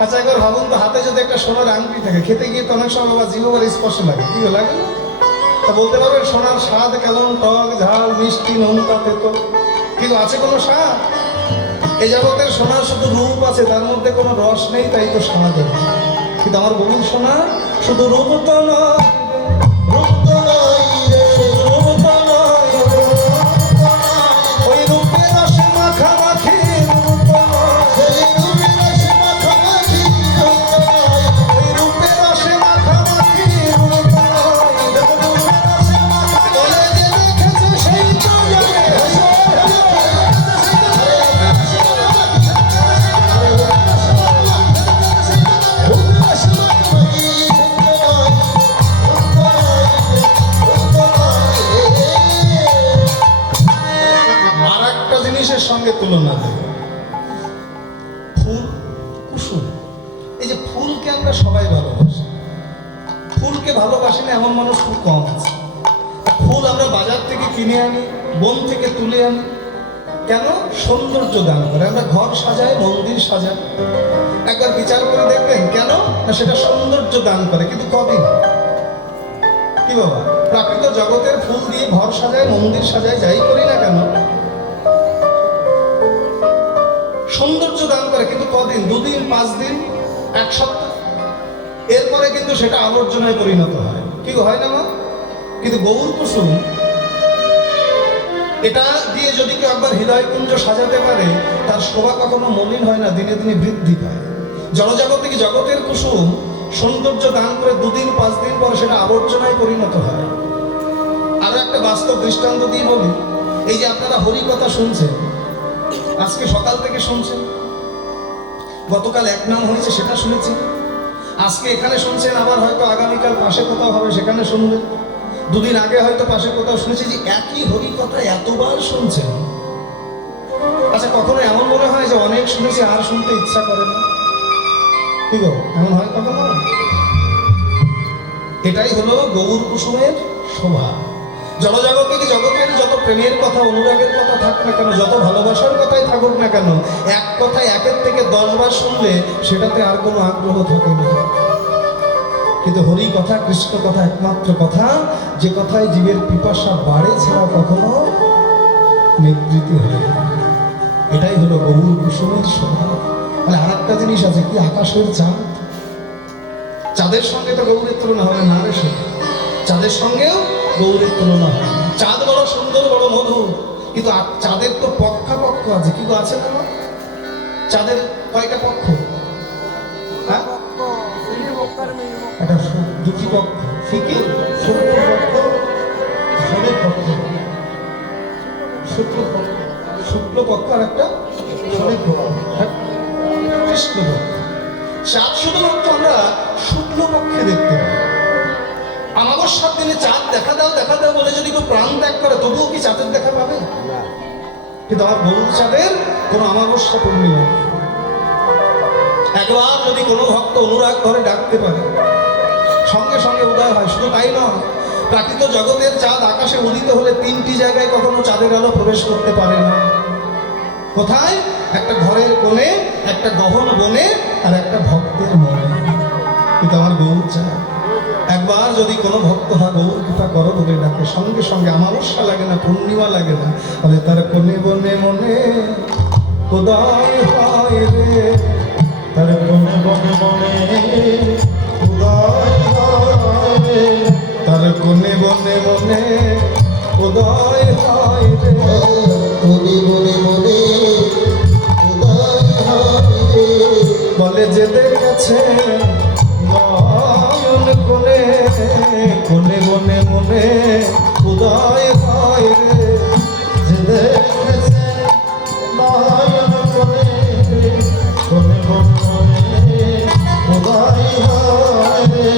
আচ্ছা একবার ভাবুন তো, হাতে যদি একটা সোনার আংটি থাকে, খেতে গিয়ে তো অনেক সময় বাবা জিহ্বার স্পর্শ লাগে, কি লাগে না? তা বলতে পারবেন সোনার স্বাদ কেমন? টক, ঝাল, মিষ্টি, নোনতা, তেতো, কিন্তু আছে কোনো স্বাদ? এই জগতের সোনার শুধু রূপ আছে, তার মধ্যে কোনো রস নেই, তাই তো স্বাদ নেই। কিন্তু আমার বহু সোনা শুধু রূপ তো নয়, রূপ তো নয় রে, রূপ তো নয়, ওই রূপের রসে মাখামাখি, রূপ তো নয়, ওই রূপের রসে মাখামাখি, রূপ তো নয়, বলে যে দেখেছে সেই তো জানে। আর একটা জিনিসের সঙ্গে তুলনা দেব, ফুল, কুসুম। এই যে ফুলকে আমরা সবাই ভালোবাসি, ফুলকে ভালোবাসি না এমন মানুষ খুব কম আছে। ফুল আমরা বাজার থেকে কিনে আনি, বন থেকে তুলে আনি, কেন? সৌন্দর্য দান করে। আমরা ঘর সাজাই, মন্দির সাজাই, একবার বিচার করে দেখবেন কেন না, সেটা সৌন্দর্য দান করে। কিন্তু কদিন, কি বাবা, প্রাকৃতিক জগতের ফুল দিয়ে ঘর সাজায়, মন্দির সাজায়, যাই করি না কেন, সৌন্দর্য দান করে। কিন্তু কদিন? 2 দিন, 5 দিন, 1 সপ্তাহ, এরপরে কিন্তু সেটা আবর্জনায় পরিণত হয়, কি হয় না মা? কিন্তু গৌর কুসুম, এটা দিয়ে যদি কেউ একবার হৃদয় কুঞ্জ সাজাতে পারে, তার শোভা কখনো মলিন হয় না, দিনে দিনে বৃদ্ধি পায়। জড়জাগতিক জগতের কুসুম সৌন্দর্য দান করে 2 দিন 5 দিন পরে সেটা আবর্জনায় পরিণত হয়। আরো একটা বাস্তব দৃষ্টান্ত দিয়ে বলি, এই যে আপনারা হরি কথা শুনছেন, আজকে সকাল থেকে শুনছেন, গতকাল 1 নাম হয়েছে সেটা শুনেছেন, আজকে এখানে শুনছেন, আবার হয়তো আগামীকাল পাশে কোথাও হবে সেখানে শুনবেন, 2 দিন আগে হয়তো পাশে কোথাও শুনেছি। যে একই হরি কথা এতবার শুনছেন, আচ্ছা কখনো এমন মনে হয় যে অনেক শুনেছি আর শুনতে ইচ্ছা করে না? কি গো, এমন হয় কখনো? এটাই হলো গৌর কুসুমের শোভা। জনজাগতিক জগতের যত প্রেমের কথা, অনুরাগের কথা থাক না কেন, যত ভালোবাসার কথাই থাকুক না কেন, এক কথায় 1-এর থেকে 10 বার শুনলে সেটাতে আর কোনো আগ্রহ থাকে না। কিন্তু হরি কথা, কৃষ্ণ কথা একমাত্র কথা, যে কথায় জীবের পিপাসা বাড়ে ছাড়া কখনো নিবৃত্তি হয় না। এটাই হলো গৌর কুসুমের শোভা। তাহলে আর একটা জিনিস আছে, কি আকাশের চাঁদ, চাঁদের সঙ্গে তো গৌরের তুলনা হবে না রে, সে চাঁদের সঙ্গেও গৌরের তুলনা হয়। চাঁদ বড় সুন্দর, বড় মধুর, কিন্তু চাঁদের তো পক্ষাপক্ষ আছে, কিন্তু আছে না? চাঁদের কয়টা পক্ষ? হ্যাঁ, একটা দুটি পক্ষ, ফিকে শুক্লপক্ষ, শুক্লপক্ষ আর একটা কৃষ্ণপক্ষ। চাঁদ শুধুমাত্র আমরা শুক্লপক্ষে দেখতে পাই। আমাবস্যার দিনে চাঁদ দেখা দাও দেখা দাও বলে যদি কেউ প্রাণ ত্যাগ করে, তবুও কি চাঁদের দেখা পাবে? কিন্তু আমার গৌর চাঁদের কোনো আমাবস্যা পূর্ণিমা নেই। একবার যদি কোনো ভক্ত অনুরাগ ধরে ডাকতে পারে, সঙ্গে সঙ্গে উদয় হয়। শুধু তাই নয়, প্রাকৃত জগতের চাঁদ আকাশে উদিত হলে 3টি জায়গায় কখনো চাঁদের আলো প্রবেশ করতে পারে না। কোথায়? একটা ঘরের কোণে, একটা গহন বনে, আর একটা ভক্তের মনে। কিন্তু আমার গৌর চাঁদ একবার যদি কোনো ভক্ত হয় গৌর কৃপা করো বলে ডাকে, সঙ্গে সঙ্গে আমাবস্যা লাগে না, পূর্ণিমা লাগে না, তাহলে তার কোণে বনে মনে উদয় হয় রে, তার কোণে বনে মনে উদয় হয় রে, তার কোণে বনে মনে উদয় হয় রে, মনে মনে মনে উদয় হয় রে। বলে যে দেখেছে নয়ন কোণে, কোণে বনে মনে উদয় হয় রে, যে দেখেছে নয়ন কোণে, কোণে বনে মনে উদয় হয় রে।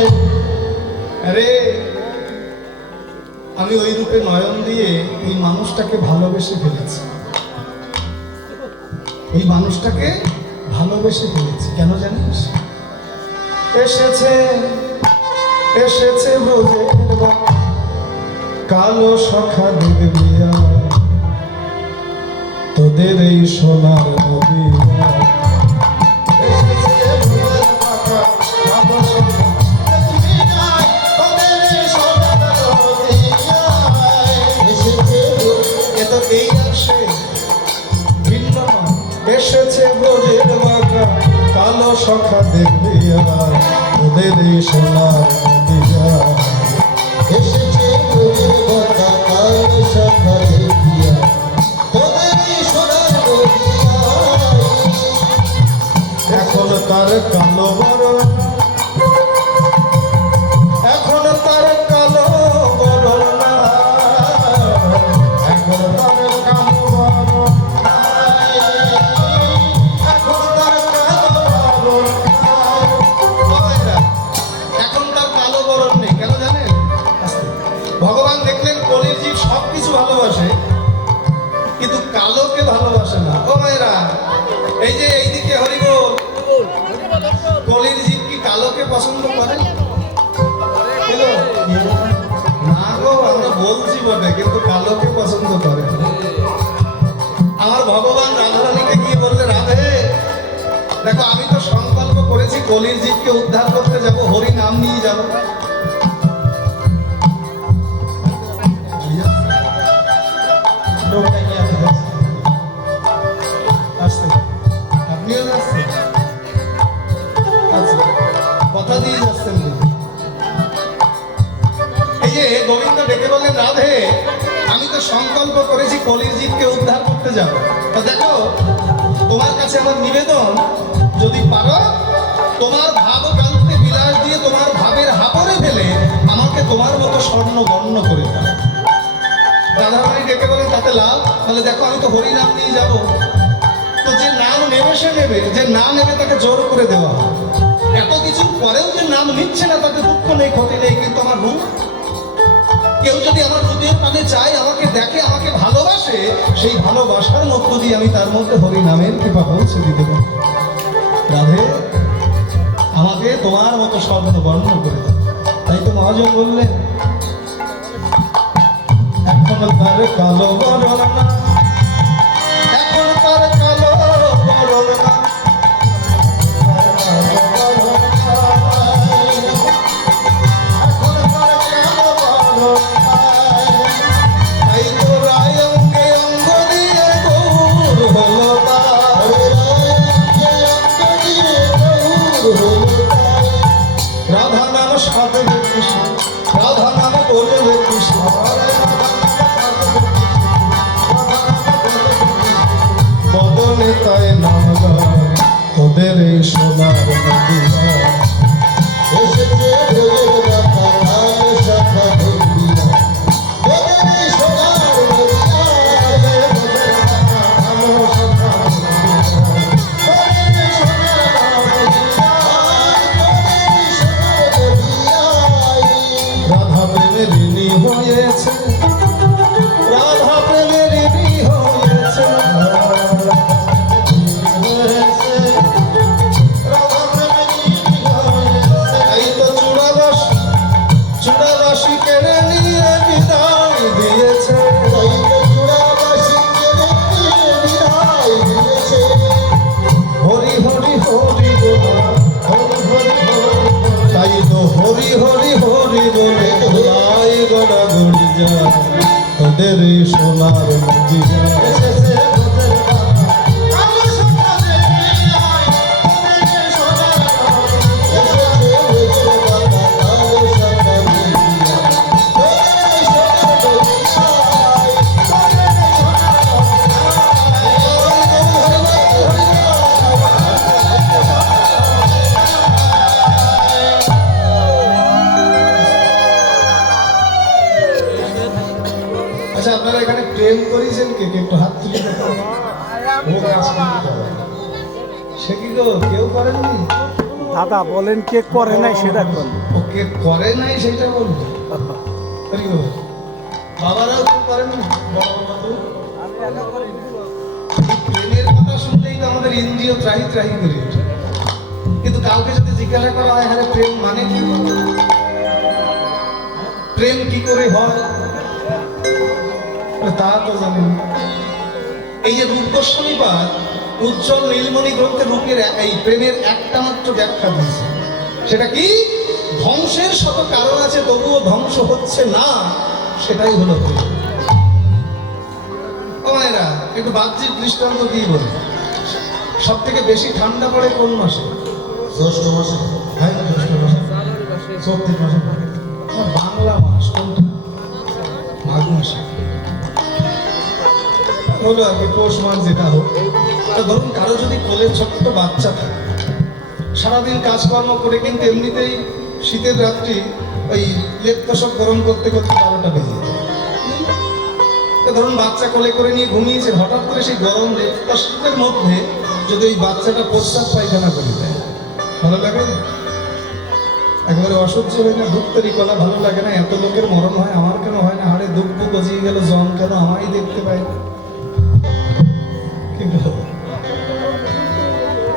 আরে আমি ওই রূপে নয়ন দিয়ে ওই মানুষটাকে ভালোবেসে ফেলেছি, ওই মানুষটাকে ভালোবেসে ফেলেছি। কেন জানিস? এসেছে এসেছে ব্রজের কালো সখা দেখবিয়া, তোদের এই সোনার নদিয়া। এই আসে ভিন্ন এসেছে ব্রজের বাঁকা কালো সখা দেখবিয়া, তোদের এই সোনার নদিয়া। এসেছে তোদের কথা কাল সখা দেখিয়া, তোদের এই সোনার নদিয়া। এখন তার কালো বরণ, এখন তার কালো বরণ না, এখন তার কালো বরণ নাই, এখন তার কালো বরণ নাই। বাবারা, এখন তার কালো বরণ নেই। কেন জানেন? ভগবান দেখলেন কলির জীব সবকিছু ভালোবাসে, কিন্তু কালোকে ভালোবাসে না। ও মায়েরা, এই যে এইদিকে হরিবোল, কলির জীব কি কালোকে পছন্দ করে? না গো, আমরা বলছি বটে, কিন্তু কালোকে পছন্দ করে। আমার ভগবান রাধারানীকে গিয়ে বললে, রাধে দেখো আমি তো সংকল্প করেছি কলির জীবকে উদ্ধার করতে যাব, হরি নাম নিয়ে যাব। আপনিও যাচ্ছেন? আচ্ছা, কথা দিয়ে যাচ্ছেন। এই যে গোবিন্দ ডেকে বললেন, রাধে আমি তো সংকল্প করেছি কলির জীবকে উদ্ধার করতে যাব। তো দেখো তোমার কাছে আমার নিবেদন, যদি পারো তোমার ভাব কান্তে বিলাস দিয়ে তোমার ভাবের হাপরে ফেলে আমাকে তোমার মতো স্বর্ণ বর্ণ করে দাও। রাধারানী ডেকে বলে তাতে লাভ, তাহলে দেখো আমি তো হরি নাম নিয়ে যাবো। তো যে নাম নেবে সে নেবে, যে না নেবে তাকে জোর করে দেওয়া হয়। এত কিছু পরেও যে নাম নিচ্ছে না তাতে দুঃখ নেই, ক্ষতি নেই, কিন্তু আমার রূপ, কেউ যদি আমার রূপের পানে চায়, আমাকে দেখে, আমাকে ভালোবাসে, সেই ভালোবাসার মধ্য দিয়ে আমি তার মধ্যে হরি নামের কৃপা পৌঁছে দিতে পারি। রাধে, আমাকে তোমার মতো স্বর্ণ বর্ণ করে দাও। তাই তো মহাজন বললেন, এখন তার কালো বরণ না, এখন তার কালো বরণ না, তাই তো রায় অঙ্গে অঙ্গ দিয়ে গৌর হলো তার। রাধা নাম সাধবে কৃষ্ণ, রাধা নাম বলবে কৃষ্ণ, বদলে তাই নাম গায় তোদের এই সোনার মদিনা। এসেছে ঢোলের রাখা কাল শাখা ধরিয়া, ওদের এই সোনার মদিনায়, ওদের রাখা কালো শাখা ধরিয়া, ওদের এই সোনার মদিনায়, ওদের এই সোনার মদিনায়। রাধা প্রেমের ঋণী হয়েছে, রাধা প্রেমের ঋণী হয়েছে, তাই তো চূড়াবাসী কেড়ে নিয়ে বিদায় দিয়েছে। তাই তো চূড়াবাসীকে রেখে বিদায় দিয়েছে। হরি হরি হরি বল, হরি হরি হরি তাই তো হরি হরি হরি বলে তাই গড়াগড়ি যায় তোদের এই সোনার মদিনা। এসেছে ওদের রাখা কালো শাখা ধরিয়া, ওদের এই সোনার মদিনায়। এসেছে ওদের রাখা কালো শাখা ধরিয়া, ওদের এই সোনার মদিনায়, ওদের এই সোনার আচ্ছা, আপনারা এখানে প্রেম করেছেন কে কে? একটু হাত তুলে দেখো। ও কাজ করতে হবে। সে কি গো, কেউ করেননি? দাদা বলেন কে করে নাই সেটা কোন ও কে করে নাই সেটা বলবো। হরি গো, বাবারাও কেউ করেননি? বড় বাবা তো? প্রেমের কথা শুনলেই তো আমাদের ইন্দ্রিয় ত্রাহি ত্রাহি করে ওঠে। কিন্তু কাউকে যদি জিজ্ঞাসা করা হয়, হ্যাঁ প্রেম মানে কি, প্রেম কি করে হয়, তা তো জানি না। এই যে রূপ গোস্বামীপাদ উজ্জ্বল নীলমণি গ্রন্থে রূপের এই প্রেমের একটা মাত্র ব্যাখ্যা দিয়েছে। সেটা কি? ধ্বংসের শত কারণ আছে তবুও ধ্বংস হচ্ছে না, সেটাই হলো প্রেম। ও মায়েরা, একটু বাহ্যিক দৃষ্টান্ত দিয়ে বলি, সব থেকে বেশি ঠান্ডা পড়ে কোন মাসে? জ্যৈষ্ঠ মাসে। হ্যাঁ, জ্যৈষ্ঠ মাসে। চৈত্র মাসে। বাংলা মাস কোনটা? মাঘ মাসে হলো আর কি, পৌষ মাস যেটা হোক। তো ধরুন কারো যদি কোলে ছোট্ট বাচ্চা থাকে, সারাদিন কাজকর্ম করে কিন্তু এমনিতেই শীতের রাত্রি ওই লেপ তোষক গরম করতে করতে 12টা বেজে যায়। তো ধরুন বাচ্চা কোলে করে নিয়ে ঘুমিয়েছে, হঠাৎ করে সেই গরম লেপ তোষকের মধ্যে যদি ওই বাচ্চাটা প্রস্রাব পায়খানা করে দেয়, ভালো লাগে? একেবারে অসহ্য হয় না? দুঃখেরই কলা ভালো লাগে না? এত লোকের মরণ হয়, আমার কেন হয় না? হাড়ে দুঃখ গজিয়ে গেল, জন কেন আমারই দেখতে পাই না?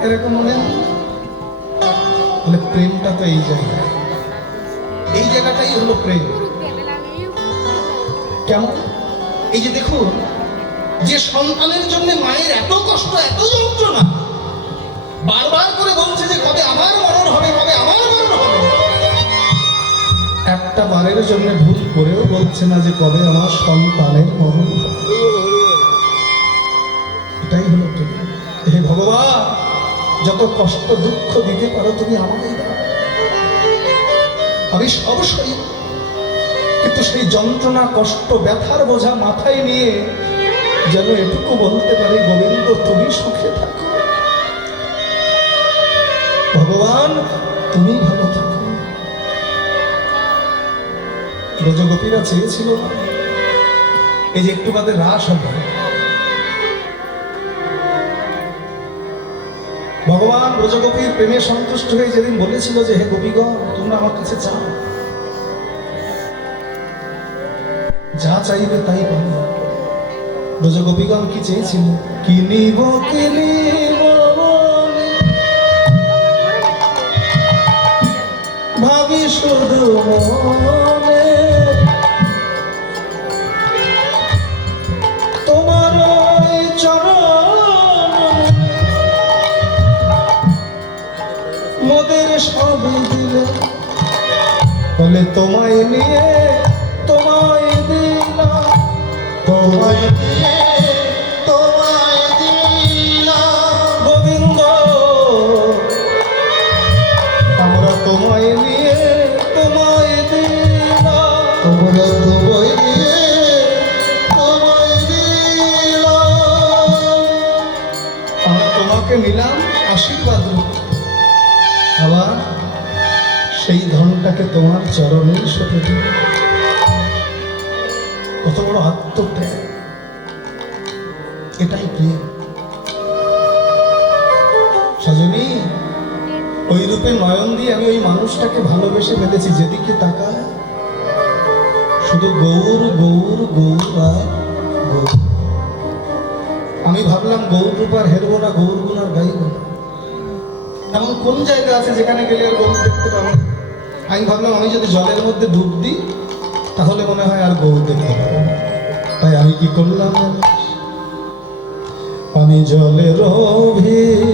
এরকম মনে হয়? তাহলে প্রেমটা তো এই জায়গায়, এই জায়গাটাই হলো প্রেম। কেমন? এই যে দেখুন, যে সন্তানের জন্য মায়ের এত কষ্ট, এত যন্ত্রণা, বারবার করে বলছে যে কবে আমার মরণ হবে, কবে আমার মরণ হবে। একটা বারের জন্য ভুল করেও বলছে না যে কবে আমার সন্তানের মরণ হবে। এটাই হলো প্রেম। হে ভগবান, যত কষ্ট দুঃখ দিতে পারো তুমি আমাকেই দাও, আমি অবশ্যই। কিন্তু সেই যন্ত্রণা, কষ্ট, ব্যথার বোঝা মাথায় নিয়ে যেন এটুকু বলতে পারি, গোবিন্দ তুমি সুখে থাকো। ভগবান ভগবান তুমি ভালো থাকো। ব্রজগোপীরা চেয়েছিল এই যে একটু বাদে রাস হবে, ভগবান ব্রজগোপীর প্রেমে সন্তুষ্ট হয়ে যেদিন বলেছিল যে হে গোপীগণ তোমরা আমার কাছে চাও, যা চাইবে তাই পাবে। ব্রজগোপীগণ কি চেয়েছিল? কিনিব কিনিব বলে ভাবি শুধু মনে, তোমার ওই চরণ মোদের সব দিলে, বলে তোমায় নিয়ে তোমায় দিলাম, তোমায় দিয়ে তোমায় দিলাম গোবিন্দ আমরা তোমায় নিয়ে তোমায় দিলাম, তোমরা তোমায় দিয়ে তোমায় দিলাম। আমরা তোমাকে নিলাম আশীর্বাদ রূপে, আবার সেই ধনটাকে তোমার চরণেই সঁপে দিল। কত বড় আত্মত্যাগ, এটাই প্রেম। সজনী ওই রূপে নয়ন দিয়ে আমি ওই মানুষটাকে ভালোবেসে ফেলেছি, যেদিকে তাকায় শুধু গৌর গৌর গৌর আর গৌর। আমি ভাবলাম গৌর রূপ আর হেরবো না, গৌর গুণ আর গাইব না। এমন কোন জায়গা আছে যেখানে গেলে আর গৌর দেখতে পাবো? আমি ভাবলাম আমি যদি জলের মধ্যে ডুব দিই তাহলে মনে হয় আর গৌর দেখতে পাবো না। তাই আমি কি করলাম, আমি জলের জলের ভিতরে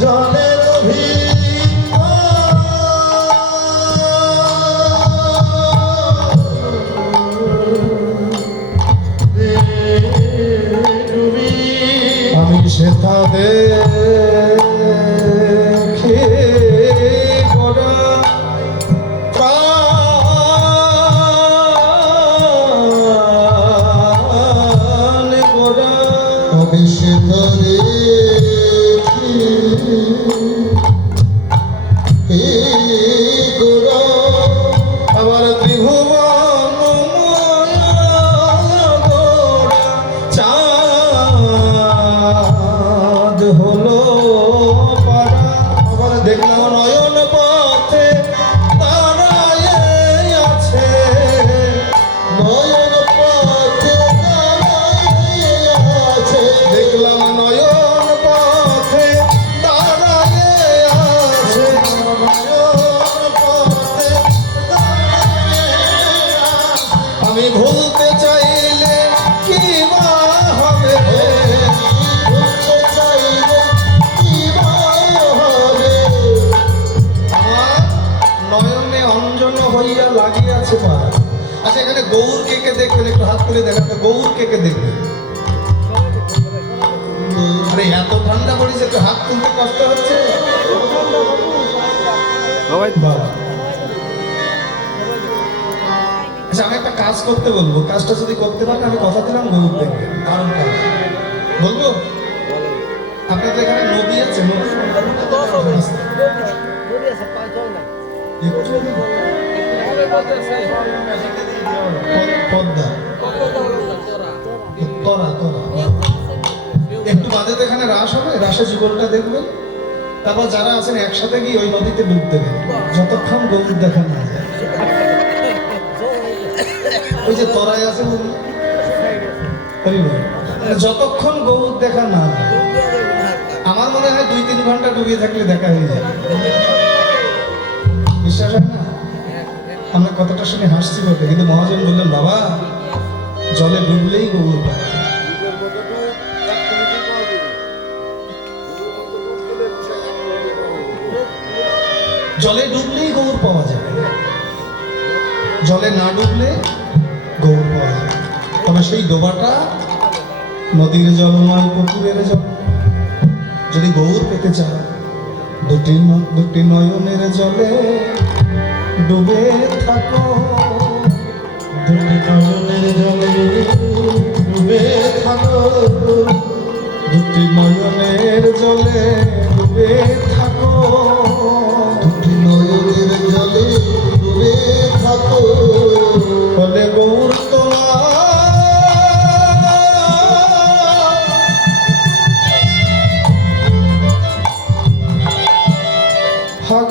জলের আমি সেটা দেখে গোড়া প্রাণ গোড়া, আমি সেখানে আমার ত্রিভুবন গোড়া চাঁদ হলো পাড়া, আবার দেখলাম নয়ন পথে দাঁড়ায় আছে, নয়ন পথে দাঁড়াইয়া আছে, দেখলাম নয়ন পথে দাঁড়ায় আছে, নয়ন পথে দাঁড়াইয়া আমি ভুলতে চাইলে কি বা হবে, ভুলতে চাইলে কি বা হবে? আমার নয়নে অঞ্জন হইয়া লাগিয়াছে পাড়া। আচ্ছা এখানে গৌর কে কে দেখবেন, একটু হাত তুলে দেখেন তো, গৌর কে কে দেখবেন? আরে এত ঠান্ডা পড়েছে, একটু হাত তুলতে কষ্ট হচ্ছে বাবা। আচ্ছা আমি একটা কাজ করতে বলবো, কাজটা যদি করতে পারেন আমি কথা দিলাম গৌর দেখবেন, কারণ কাজ বলবো। আপনাদের এখানে নদী আছে, নদী পদ্মা, তরা তরা, একটু বাদে তো এখানে রাস হবে, রাসে যুগলটা দেখবেন, তারপর যারা আছেন একসাথে গিয়ে ওই নদীতে ডুব দেবেন, যতক্ষণ গৌর দেখা না যায়। ওই যে তরাই আছে যতক্ষণ গৌর দেখা না যায়, আমার মনে হয় 2-3 ঘন্টা ডুবিয়ে থাকলে দেখা হয়ে যায়। বিশ্বাস হয় না? আমরা কথাটা শুনে হাসছি বটে, কিন্তু মহাজন বললেন বাবা জলে ডুবলেই গৌর পাওয়া যায়। জলে ডুবলেই গৌর পাওয়া যায়, জলে না ডুবলে গৌর পাওয়া যায়। তবে সেই ডোবাটা নদীর জল নয়, পুকুরের জল। যদি গৌর পেতে চায় দুটি নয়নের জলে ডুবে থাকো, দুটি নয়নের জলে ডুবে থাকো, দুটি নয়নের জলে ডুবে থাকো, দুটি নয়নের জলে ডুবে থাকো। বলে গৌর তোমার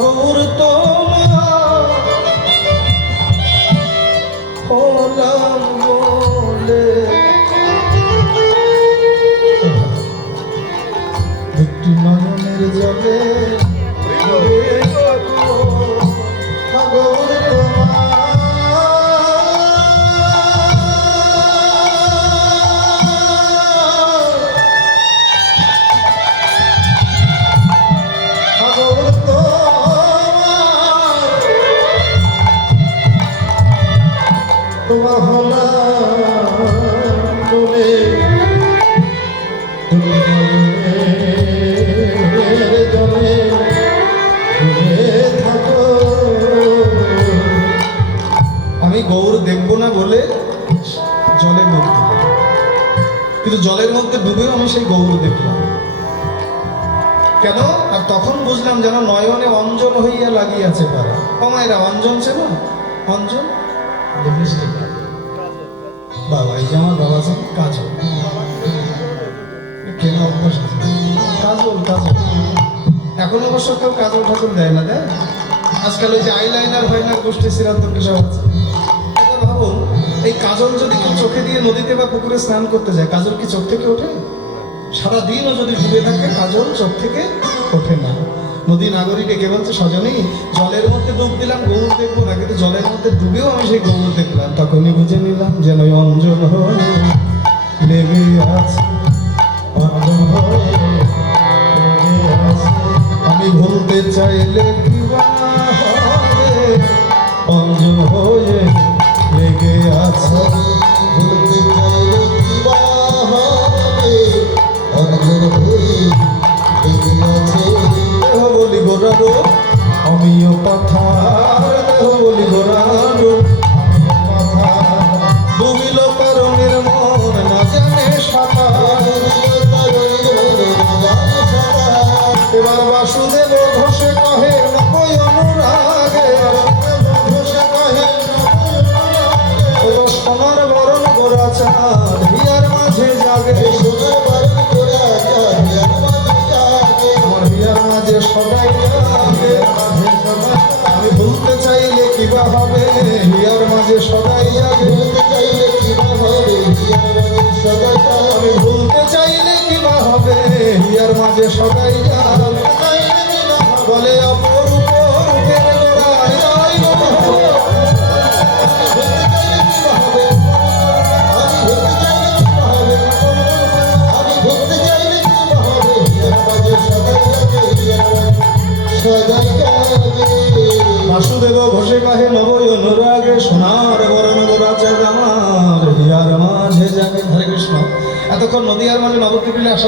গৌর তোমার হলাম বলে, দুটি নয়নের জলে ডুবে থাকো, গৌর তোমার হলা বলে, জলে ডুবে থাকো। আমি গৌর দেখবো না বলে জলে ডুব দিলাম, কিন্তু জলের মধ্যে ডুবেও আমি সেই গৌর দেখলাম। কেন? আর তখন বুঝলাম যেন নয়নে অঞ্জন হইয়া লাগিয়াছে পারা। কমায়রা অঞ্জন ছিল, অঞ্জন লিপস্টিক। বাবা, এই যে আমার বাবা ছিল কাজল, কেন অভ্যাস আছে কাজল কাজল। এখন অবশ্য কেউ কাজল ঠাজল দেয় না, দেয় আজকাল ওই যে আইলাইনার হয় না, গোষ্ঠী সিরান্তকে সব আছে। এখন ভাবুন, এই কাজল যদি কেউ চোখে দিয়ে নদীতে বা পুকুরে স্নান করতে যায়, কাজল কি চোখ থেকে ওঠে? সারাদিনও যদি ডুবে থাকে কাজল চোখ থেকে ওঠে না। নদী নাগরিক একে বলছে, সজনী জলের মধ্যে ডুব দিলাম গৌর দেখবো না, কিন্তু জলের মধ্যে ডুবেও আমি সেই গৌর দেখলাম। তখনই বুঝে নিলাম যেন অঞ্জন হয়ে লেগে আছে, অঞ্জন হয়ে লেগে আছে। আমি ভুলতে চাইলে কি বা হবে, অঞ্জন হয়ে লেগে আছে। ভুলতে চাইলে কি বা হবে, অঞ্জন হয়ে লেগে আছে। দেহ বলি গোরাগো আমিও পাথার, দেহ বলি গোরাগো আমিও পাথার। ডুবিল তরুণের মন না জানে সাঁতার, এবার বাসুদেব ঘোষে কহে নকই অনুরাগে, ও সোনার বরণ গোরা চাঁদ হিয়ার মাঝে জাগে, আমার হিয়ার মাঝে সদাই জাগে। আমি ভুলতে চাইলে কিবা হবে, হিয়ার মাঝে সদাই জাগে। আমি ভুলতে চাইলে কিবা হবে, হিয়ার মাঝে সদাই জাগে। বলে অপরূপ রূপের গোড়ায় যাই গো। বাসুদেব ঘোষে কাহে নবই অনুরাগে, সোনার বরণ গোরা চাঁদ আমার হিয়ার মাঝে জাগে। হরে কৃষ্ণ। এতক্ষণ নদীয়ার মাঝে নবদ্বীপে আসা